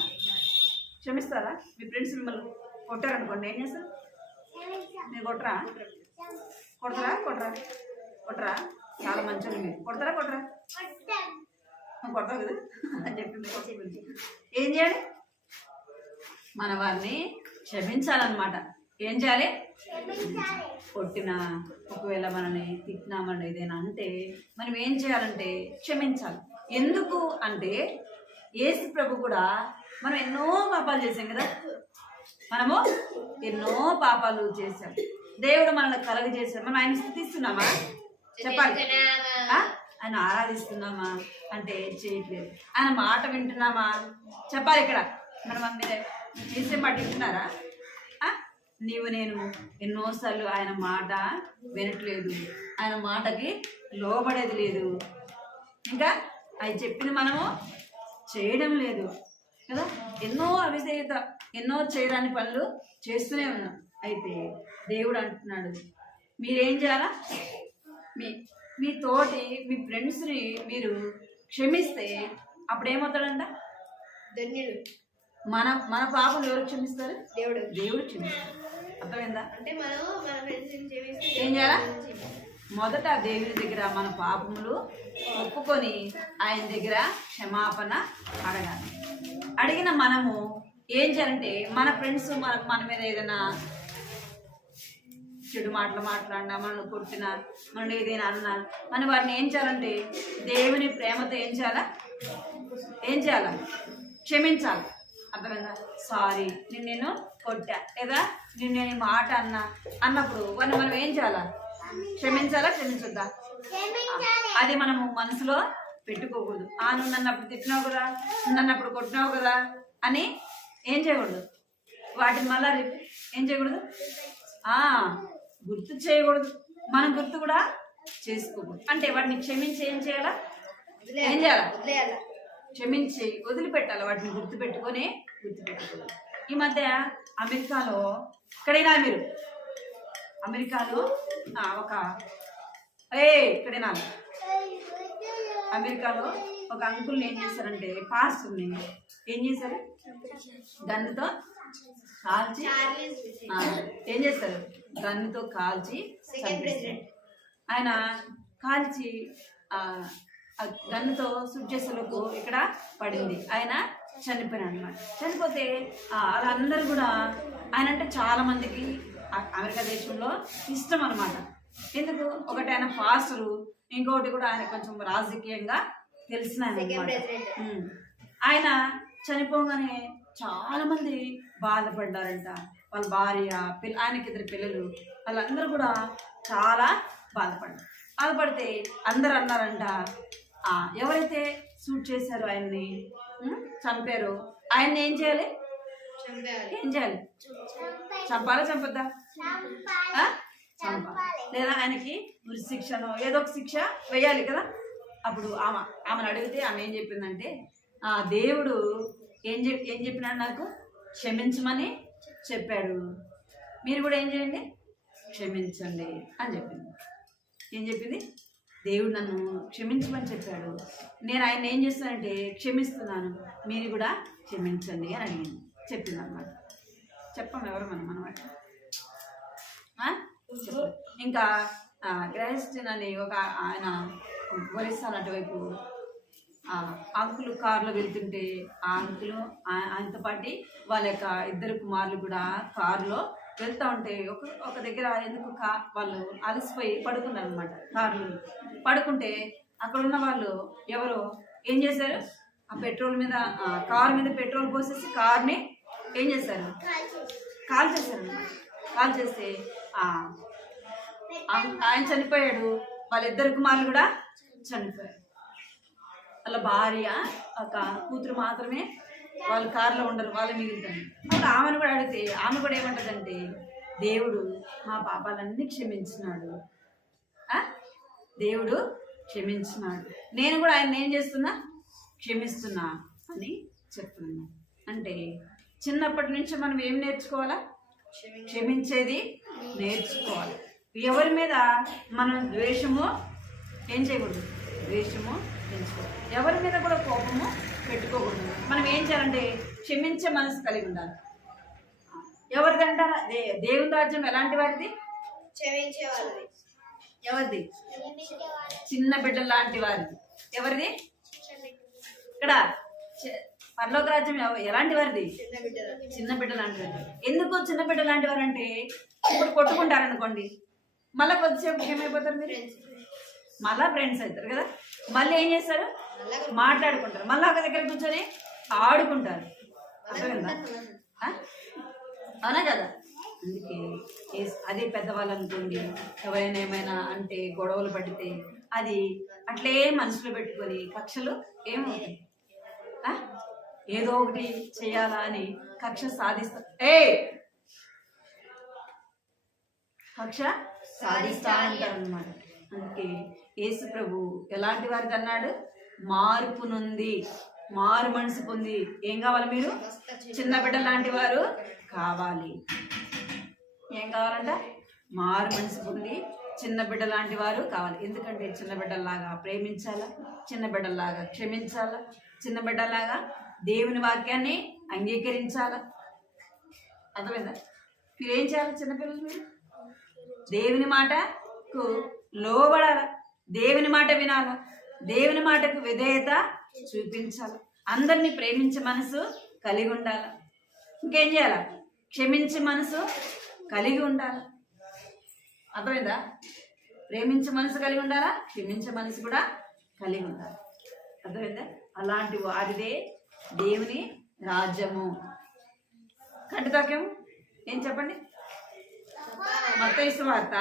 క్షమిస్తారా? మీ ఫ్రెండ్స్ మిమ్మల్ని కొట్టారనుకోండి, ఏం చేస్తారు? మీరు కొట్టరా? కొడతారా? కొట్టరా? కొట్టరా? చాలా మంచిగా మీరు కొడతారా? కొట్టరా? కొడతావు కదా అని చెప్పింది. ఏం చేయాలి? మన వారిని క్షమించాలన్నమాట. ఏం చేయాలి? కొట్టినా ఒకవేళ మనల్ని తిట్టినామని ఏదైనా అంటే మనం ఏం చేయాలంటే క్షమించాలి. ఎందుకు అంటే యేసు ప్రభు కూడా మనం ఎన్నో పాపాలు చేసాం కదా. మనము ఎన్నో పాపాలు చేసాం. దేవుడు మనల్ని కలుగజేశాడు. మనం ఆయన స్థుతిస్తున్నామా? చెప్పాలి. ఆయన ఆరాధిస్తున్నామా అంటే చేయట్లేదు. ఆయన మాట వింటున్నామా? చెప్పాలి. ఇక్కడ మనం మీద చేసే మాట వింటున్నారా? నీవు నేను ఎన్నోసార్లు ఆయన మాట వినట్లేదు, ఆయన మాటకి లోబడేది లేదు, ఇంకా ఆయన చెప్పిన మనము చేయడం లేదు కదా. ఎన్నో అవిధేయత, ఎన్నో చేయరాని పనులు చేస్తూనే ఉన్నాం. అయితే దేవుడు అంటున్నాడు మీరేం చేయాలా? మీ తోటి మీ ఫ్రెండ్స్ని మీరు క్షమిస్తే అప్పుడు ఏమవుతాడంట? ధన్యుడు. మన పాపం ఎవరు క్షమిస్తారు? దేవుడు క్షమిస్తారు. అర్థమైందా? అంటే మనం మన ఫ్రెండ్స్ ఏం చేయాలా? మొదట దేవుని దగ్గర మన పాపములు ఒప్పుకొని ఆయన దగ్గర క్షమాపణ అడగాలి. అడిగిన మనము ఏం చేయాలంటే మన ఫ్రెండ్స్ మన మీద ఏదైనా చెడు మాటలు మాట్లాడినా, మనల్ని కొట్టినా, మనల్ని ఏదైనా అన్నా, మనం వారిని ఏం చేయాలంటే దేవుని ప్రేమతో ఏం చేయాలా? క్షమించాలి. అర్థమైందా? సారీ నేను కొట్టా లేదా నేను మాట అన్నప్పుడు వారిని మనం ఏం చేయాలా? క్షమించాలా? క్షమించొద్దా? అది మనము మనసులో పెట్టుకోకూడదు. నువ్వు నన్నప్పుడు తిట్టినావు కదా, నన్నప్పుడు కొట్టినావు కదా అని ఏం చేయకూడదు. వాటిని మళ్ళా ఏం చేయకూడదు? గుర్తు చేయకూడదు. మనం గుర్తు కూడా చేసుకోకూడదు. అంటే వాటిని క్షమించి ఏం చేయాలా? ఏం చేయాలా? క్షమించి వదిలిపెట్టాలి. వాటిని గుర్తుపెట్టుకోవాలి. ఈ మధ్య అమెరికాలో ఇక్కడైనా మీరు అమెరికాలో ఇక్కడైనా అమెరికాలో ఒక అంకుల్ని ఏం చేశారంటే పాస్టర్ని ఏం చేశారు? గన్నుతో కాల్చి ఏం చేస్తారు? గన్నుతో కాల్చి ఆయన కాల్చి గన్నుతో షూట్ చేసేలోపు ఇక్కడ పడింది. ఆయన చనిపోయినాడు అనమాట. చనిపోతే వాళ్ళందరూ కూడా ఆయన అంటే చాలా మందికి అమెరికా దేశంలో ఇష్టం అనమాట. ఎందుకు? ఒకటి ఆయన పాస్టరు, ఇంకొకటి కూడా ఆయన కొంచెం రాజకీయంగా తెలిసిన ఆయన. ఆయన చనిపోగానే చాలా మంది బాధపడ్డారంట. వాళ్ళ భార్య, ఆయనకి 2 పిల్లలు, వాళ్ళందరూ కూడా చాలా బాధపడితే అందరు అన్నారంట ఎవరైతే షూట్ చేశారో ఆయన్ని చంపారో ఆయన్ని ఏం చేయాలి? చంపాలా? చంపొద్దా? చంపాలి. లేదా ఆయనకి ఉరి శిక్షను ఏదో ఒక శిక్ష వేయాలి కదా. అప్పుడు ఆమెను అడిగితే ఆమె ఏం చెప్పిందంటే దేవుడు ఏం చెప్పినాడు? నాకు క్షమించమని చెప్పాడు. మీరు కూడా ఏం చేయండి? క్షమించండి అని చెప్పింది. ఏం చెప్పింది? దేవుడు నన్ను క్షమించమని చెప్పాడు. నేను ఆయన ఏం చేస్తానంటే క్షమిస్తున్నాను, మీరు కూడా క్షమించండి అని అడిగింది, చెప్పింది అనమాట. చెప్పాము ఎవరు మనం అనమాట. ఇంకా గ్రహిస్టిన్ అని ఒక ఆయన ఒరిస్సా అటువైపు అంకులు కారులో వెళ్తుంటే ఆ అంకులు ఆయనతో పాటు వాళ్ళ యొక్క ఇద్దరు కుమారులు కూడా కారులో వెళ్తూ ఉంటే ఒక దగ్గర ఎందుకు వాళ్ళు అలసిపోయి పడుకున్నారు అనమాట. కారులో పడుకుంటే అక్కడ ఉన్న వాళ్ళు ఎవరో ఏం చేశారు, ఆ పెట్రోల్ మీద కారు మీద పెట్రోల్ పోసేసి కార్ని ఏం చేశారు, కాల్ చేశారు అనమాట. కాల్ చేస్తే ఆయన చనిపోయాడు, వాళ్ళిద్దరు కుమారులు కూడా చనిపోయారు. వాళ్ళ భార్య ఒక కూతురు మాత్రమే వాళ్ళు కారులో ఉండరు, వాళ్ళు మిగులుతారు. అప్పుడు ఆమెను కూడా అడిగితే ఆమె కూడా ఏమంటదంటే దేవుడు మా పాపాలన్నీ క్షమించినాడు, దేవుడు క్షమించినాడు, నేను కూడా ఆయన ఏం చేస్తున్నా, క్షమిస్తున్నా అని చెప్తున్నా. అంటే చిన్నప్పటి నుంచి మనం ఏం నేర్చుకోవాలా, క్షమించేది నేర్చుకోవాలి. ఎవరి మీద మనం ద్వేషము ఏం చేయకూడదు, ద్వేషము పెంచుకోవాలి. ఎవరి మీద కూడా కోపము పెట్టుకోకూడదు. మనం ఏం చేయాలంటే క్షమించే మనసు కలిగి ఉండాలి. ఎవరిదంటారా, దేవుని రాజ్యం ఎలాంటి వారిది, ఎవరిది, చిన్న బిడ్డల లాంటి వారిది. ఎవరిది, ఇక్కడ పరలోక రాజ్యం ఎలాంటి వారిది, చిన్న బిడ్డ లాంటి వారిది. ఎందుకు చిన్న బిడ్డ లాంటి వారు అంటే ఇప్పుడు కొట్టుకుంటారనుకోండి, మళ్ళీ కొద్దిసేపు ఏమైపోతారు మీరు, మళ్ళీ ఫ్రెండ్స్ అవుతారు కదా, మళ్ళీ ఏం చేస్తారు, మాట్లాడుకుంటారు, మళ్ళీ ఒక దగ్గర కూర్చొని ఆడుకుంటారు. అర్థమైందా, అవునా కదా. అందుకే అదే పెద్దవాళ్ళు అనుకోండి, ఎవరైనా ఏమైనా అంటే గొడవలు పడితే అది అట్లే మనసులో పెట్టుకొని కక్షలు ఏమవుతాయి, ఏదో ఒకటి చేయాలా అని కక్ష సాధిస్తా కక్ష సాధిస్తా అంటారు అనమాట. అందుకే యేసు ప్రభు ఎలాంటి వారిది అన్నాడు, మార్పు నుండి మారు మనసు పొంది ఏం కావాలి, మీరు చిన్న బిడ్డ లాంటి వారు కావాలి. ఏం కావాలంట, మారు మనసు పొంది చిన్న బిడ్డ లాంటి వారు కావాలి. ఎందుకంటే చిన్న బిడ్డల్లాగా ప్రేమించాలా, చిన్న బిడ్డల్లాగా క్షమించాలా, చిన్న బిడ్డలాగా దేవుని వాక్యాన్ని అంగీకరించాలా. అర్థమైందా, మీరేం చేయాలి, చిన్నపిల్లలు మీరు దేవుని మాటకు లోబడాల, దేవుని మాట వినాల, దేవుని మాటకు విధేయత చూపించాలి, అందరినీ ప్రేమించే మనసు కలిగి ఉండాల. ఇంకేం చేయాల, క్షమించే మనసు కలిగి ఉండాలి. అర్థమైందా, ప్రేమించే మనసు కలిగి ఉండాలా, క్షమించే మనసు కూడా కలిగి ఉండాలి. అర్థమైందా, అలాంటి వారిదే దేవుని రాజ్యము. కంటితాక్యం ఏం చెప్పండి, మత్తయి సువార్త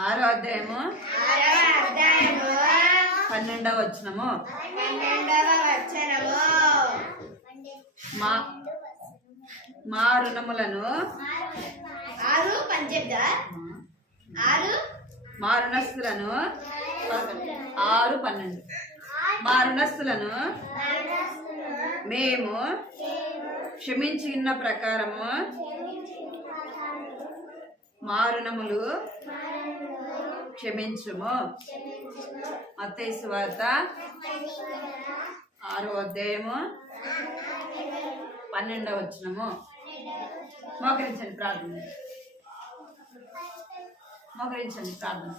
6వ అధ్యాయము 12వ వచనము. మా రుణములను మా రుణస్తులను 6:12 మా రుణస్తులను మేము క్షమించి ఉన్న ప్రకారము మా రుణములు క్షమించుము. మత్తయి సువార్త 6వ అధ్యాయము 12వ వచనము. మోకరించండి, ప్రార్థన మోకరించండి, ప్రార్థన.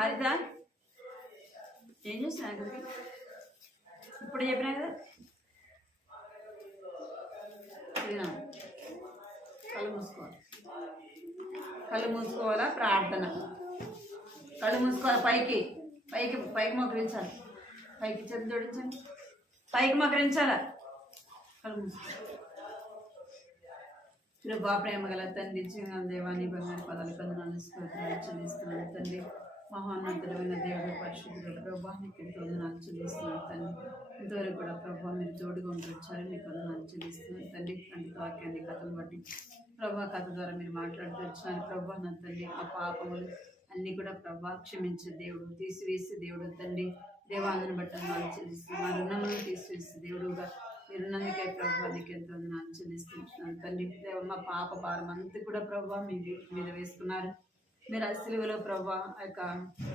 ఆరిదా ఏం చేస్తున్నా, ఇప్పుడు చెప్పినా కదా, కళ్ళు మూసుకోవాలి, కళ్ళు మూసుకోవాలా, ప్రార్థన, కళ్ళు మూసుకోవాలి, పైకి పైకి పైకి మోకరించాలి, పైకి చేతులు జోడించండి, పైకి మోకరించాలా, కళ్ళు మూసుకోవాలి. కృపా ప్రేమ గల తండ్రి, జీవన దేవాన్ని బంగారు పదాలు కొందనాలు చెల్లిస్తున్నాను తండ్రి. మహోన్నతుడైన దేవుడు, పరిశుద్ధుడు ప్రభానికి కొందనాలు చెల్లిస్తున్నాను తండ్రి. ఇంతవరకు కూడా ప్రభావ మీరు తోడుగా ఉంటూ వచ్చారు, మీకు కొందనాలు చెల్లిస్తున్నాను తండ్రి. అంటే వాక్యాన్ని కథను బట్టి ప్రభా కథ ద్వారా మీరు మాట్లాడుతూ వచ్చాను ప్రభా. నా తండ్రి ఆ పాపములు అన్నీ కూడా ప్రభా క్షమించే దేవుడు, తీసివేసే దేవుడు తండ్రి. దేవాంగను బట్టి వాళ్ళు చెల్లిస్తున్నాను, మా రుణములను తీసివేసే దేవుడుగా మీరున్నందుకే ప్రభు నీకు ఎంతో వందనాలు చెల్లిస్తున్నాను తండ్రి. దేవ మా పాప భారం అంతా కూడా ప్రభు మీ వీటి మీద వేసుకున్నారు. మీరు ఆ సిలువలో ప్రభు ఆ యొక్క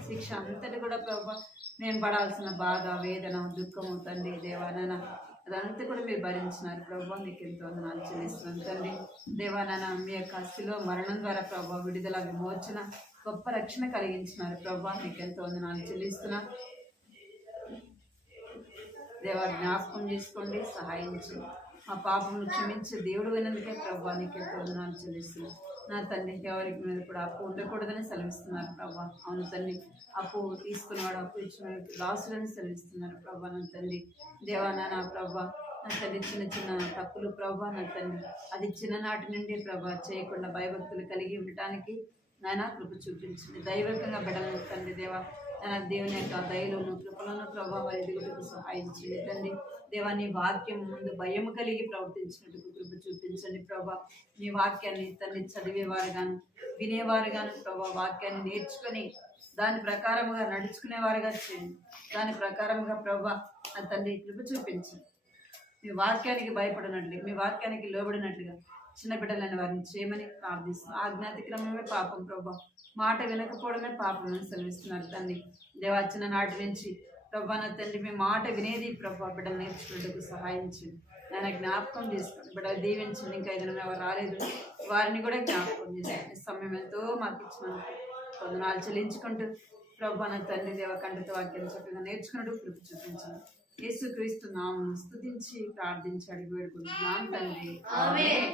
శిక్ష అంతటి కూడా ప్రభు మేము పడాల్సిన బాధ వేదన దుఃఖము తండ్రి దేవానాన్న అదంతా కూడా మీరు భరించినారు ప్రభు. నీకు ఎంతో వందనాలు చెల్లిస్తున్నాను తండ్రి. దేవానాన్న మీ యొక్క శిలువ మరణం ద్వారా ప్రభు విడుదల విమోచన గొప్ప రక్షణ కలిగించినారు ప్రభు. నీకు ఎంతో వందనాలు చెల్లిస్తున్నా. దేవా జ్ఞాపకం చేసుకోండి, సహాయించు. మా పాపమును క్షమించే దేవుడు అయినందుకే ప్రభు నీకు ఎంతో వందనాలు చెల్లిస్తున్నాను. నా తండ్రి ఎవరికి మీద కూడా అప్పు ఉండకూడదని సెలవిస్తున్నారు ప్రభా. అవును తండ్రి, అప్పు తీసుకున్నవాడు అప్పు ఇచ్చిన రాసులని సెలవిస్తున్నారు ప్రభా. నా తండ్రి దేవా నా ప్రభా, నా తండ్రి చిన్న చిన్న తప్పులు ప్రభా నా తండ్రి అది చిన్ననాటి నుండి ప్రభా చేయకుండా భయభక్తులు కలిగి ఉండటానికి నాయన కృప చూపించండి. దైవికంగా బిడ్డలను తండ్రి దేవా నా దేవుని యొక్క దయలోను కృపలను ప్రభావ ఎదుగుటకు సహాయించండి తండ్రి. దేవా నీ వాక్యం ముందు భయం కలిగి ప్రవర్తించినట్టుకు కృప చూపించండి ప్రభా. నీ వాక్యాన్ని తండ్రి చదివేవారుగాను వినేవారుగాను ప్రభా వాక్యాన్ని నేర్చుకొని దాని ప్రకారముగా నడుచుకునేవారుగా చేయండి. దాని ప్రకారముగా ప్రభా నా తండ్రి కృప చూపించండి. మీ వాక్యానికి భయపడినట్లు మీ వాక్యానికి లోబడినట్లుగా చిన్న బిడ్డలని వారిని చేయమని ప్రార్థిస్తున్నాం. ఆజ్ఞాతిక్రమమే పాపం ప్రభా, మాట వినకపోవడమే పాపం అని సెలవిస్తున్నారు తండ్రి. దేవాచిన నాటి నుంచి ప్రభా నా తండ్రి మీ మాట వినేది ప్రభా బిడ్డలు నేర్చుకునేందుకు సహాయించండి. నేను జ్ఞాపకం చేసుకోండి, బిడ్డలు దీవించండి. ఇంకా ఏదైనా ఎవరు రాలేదు వారిని కూడా జ్ఞాపకం చేసుకోండి. సమయం ఎంతో మాకు ఇచ్చినందుకు వందనాలు చెల్లించుకుంటూ ప్రభా నా తండ్రి దేవ కంఠత వాక్యం చక్కగా నేర్చుకున్నట్టు కృప చూపించండి. యేసుక్రీస్తు నామమును స్తుతించి ప్రార్థించి అడిగి వేడుకుంటున్నాను తండ్రి. ఆమేన్.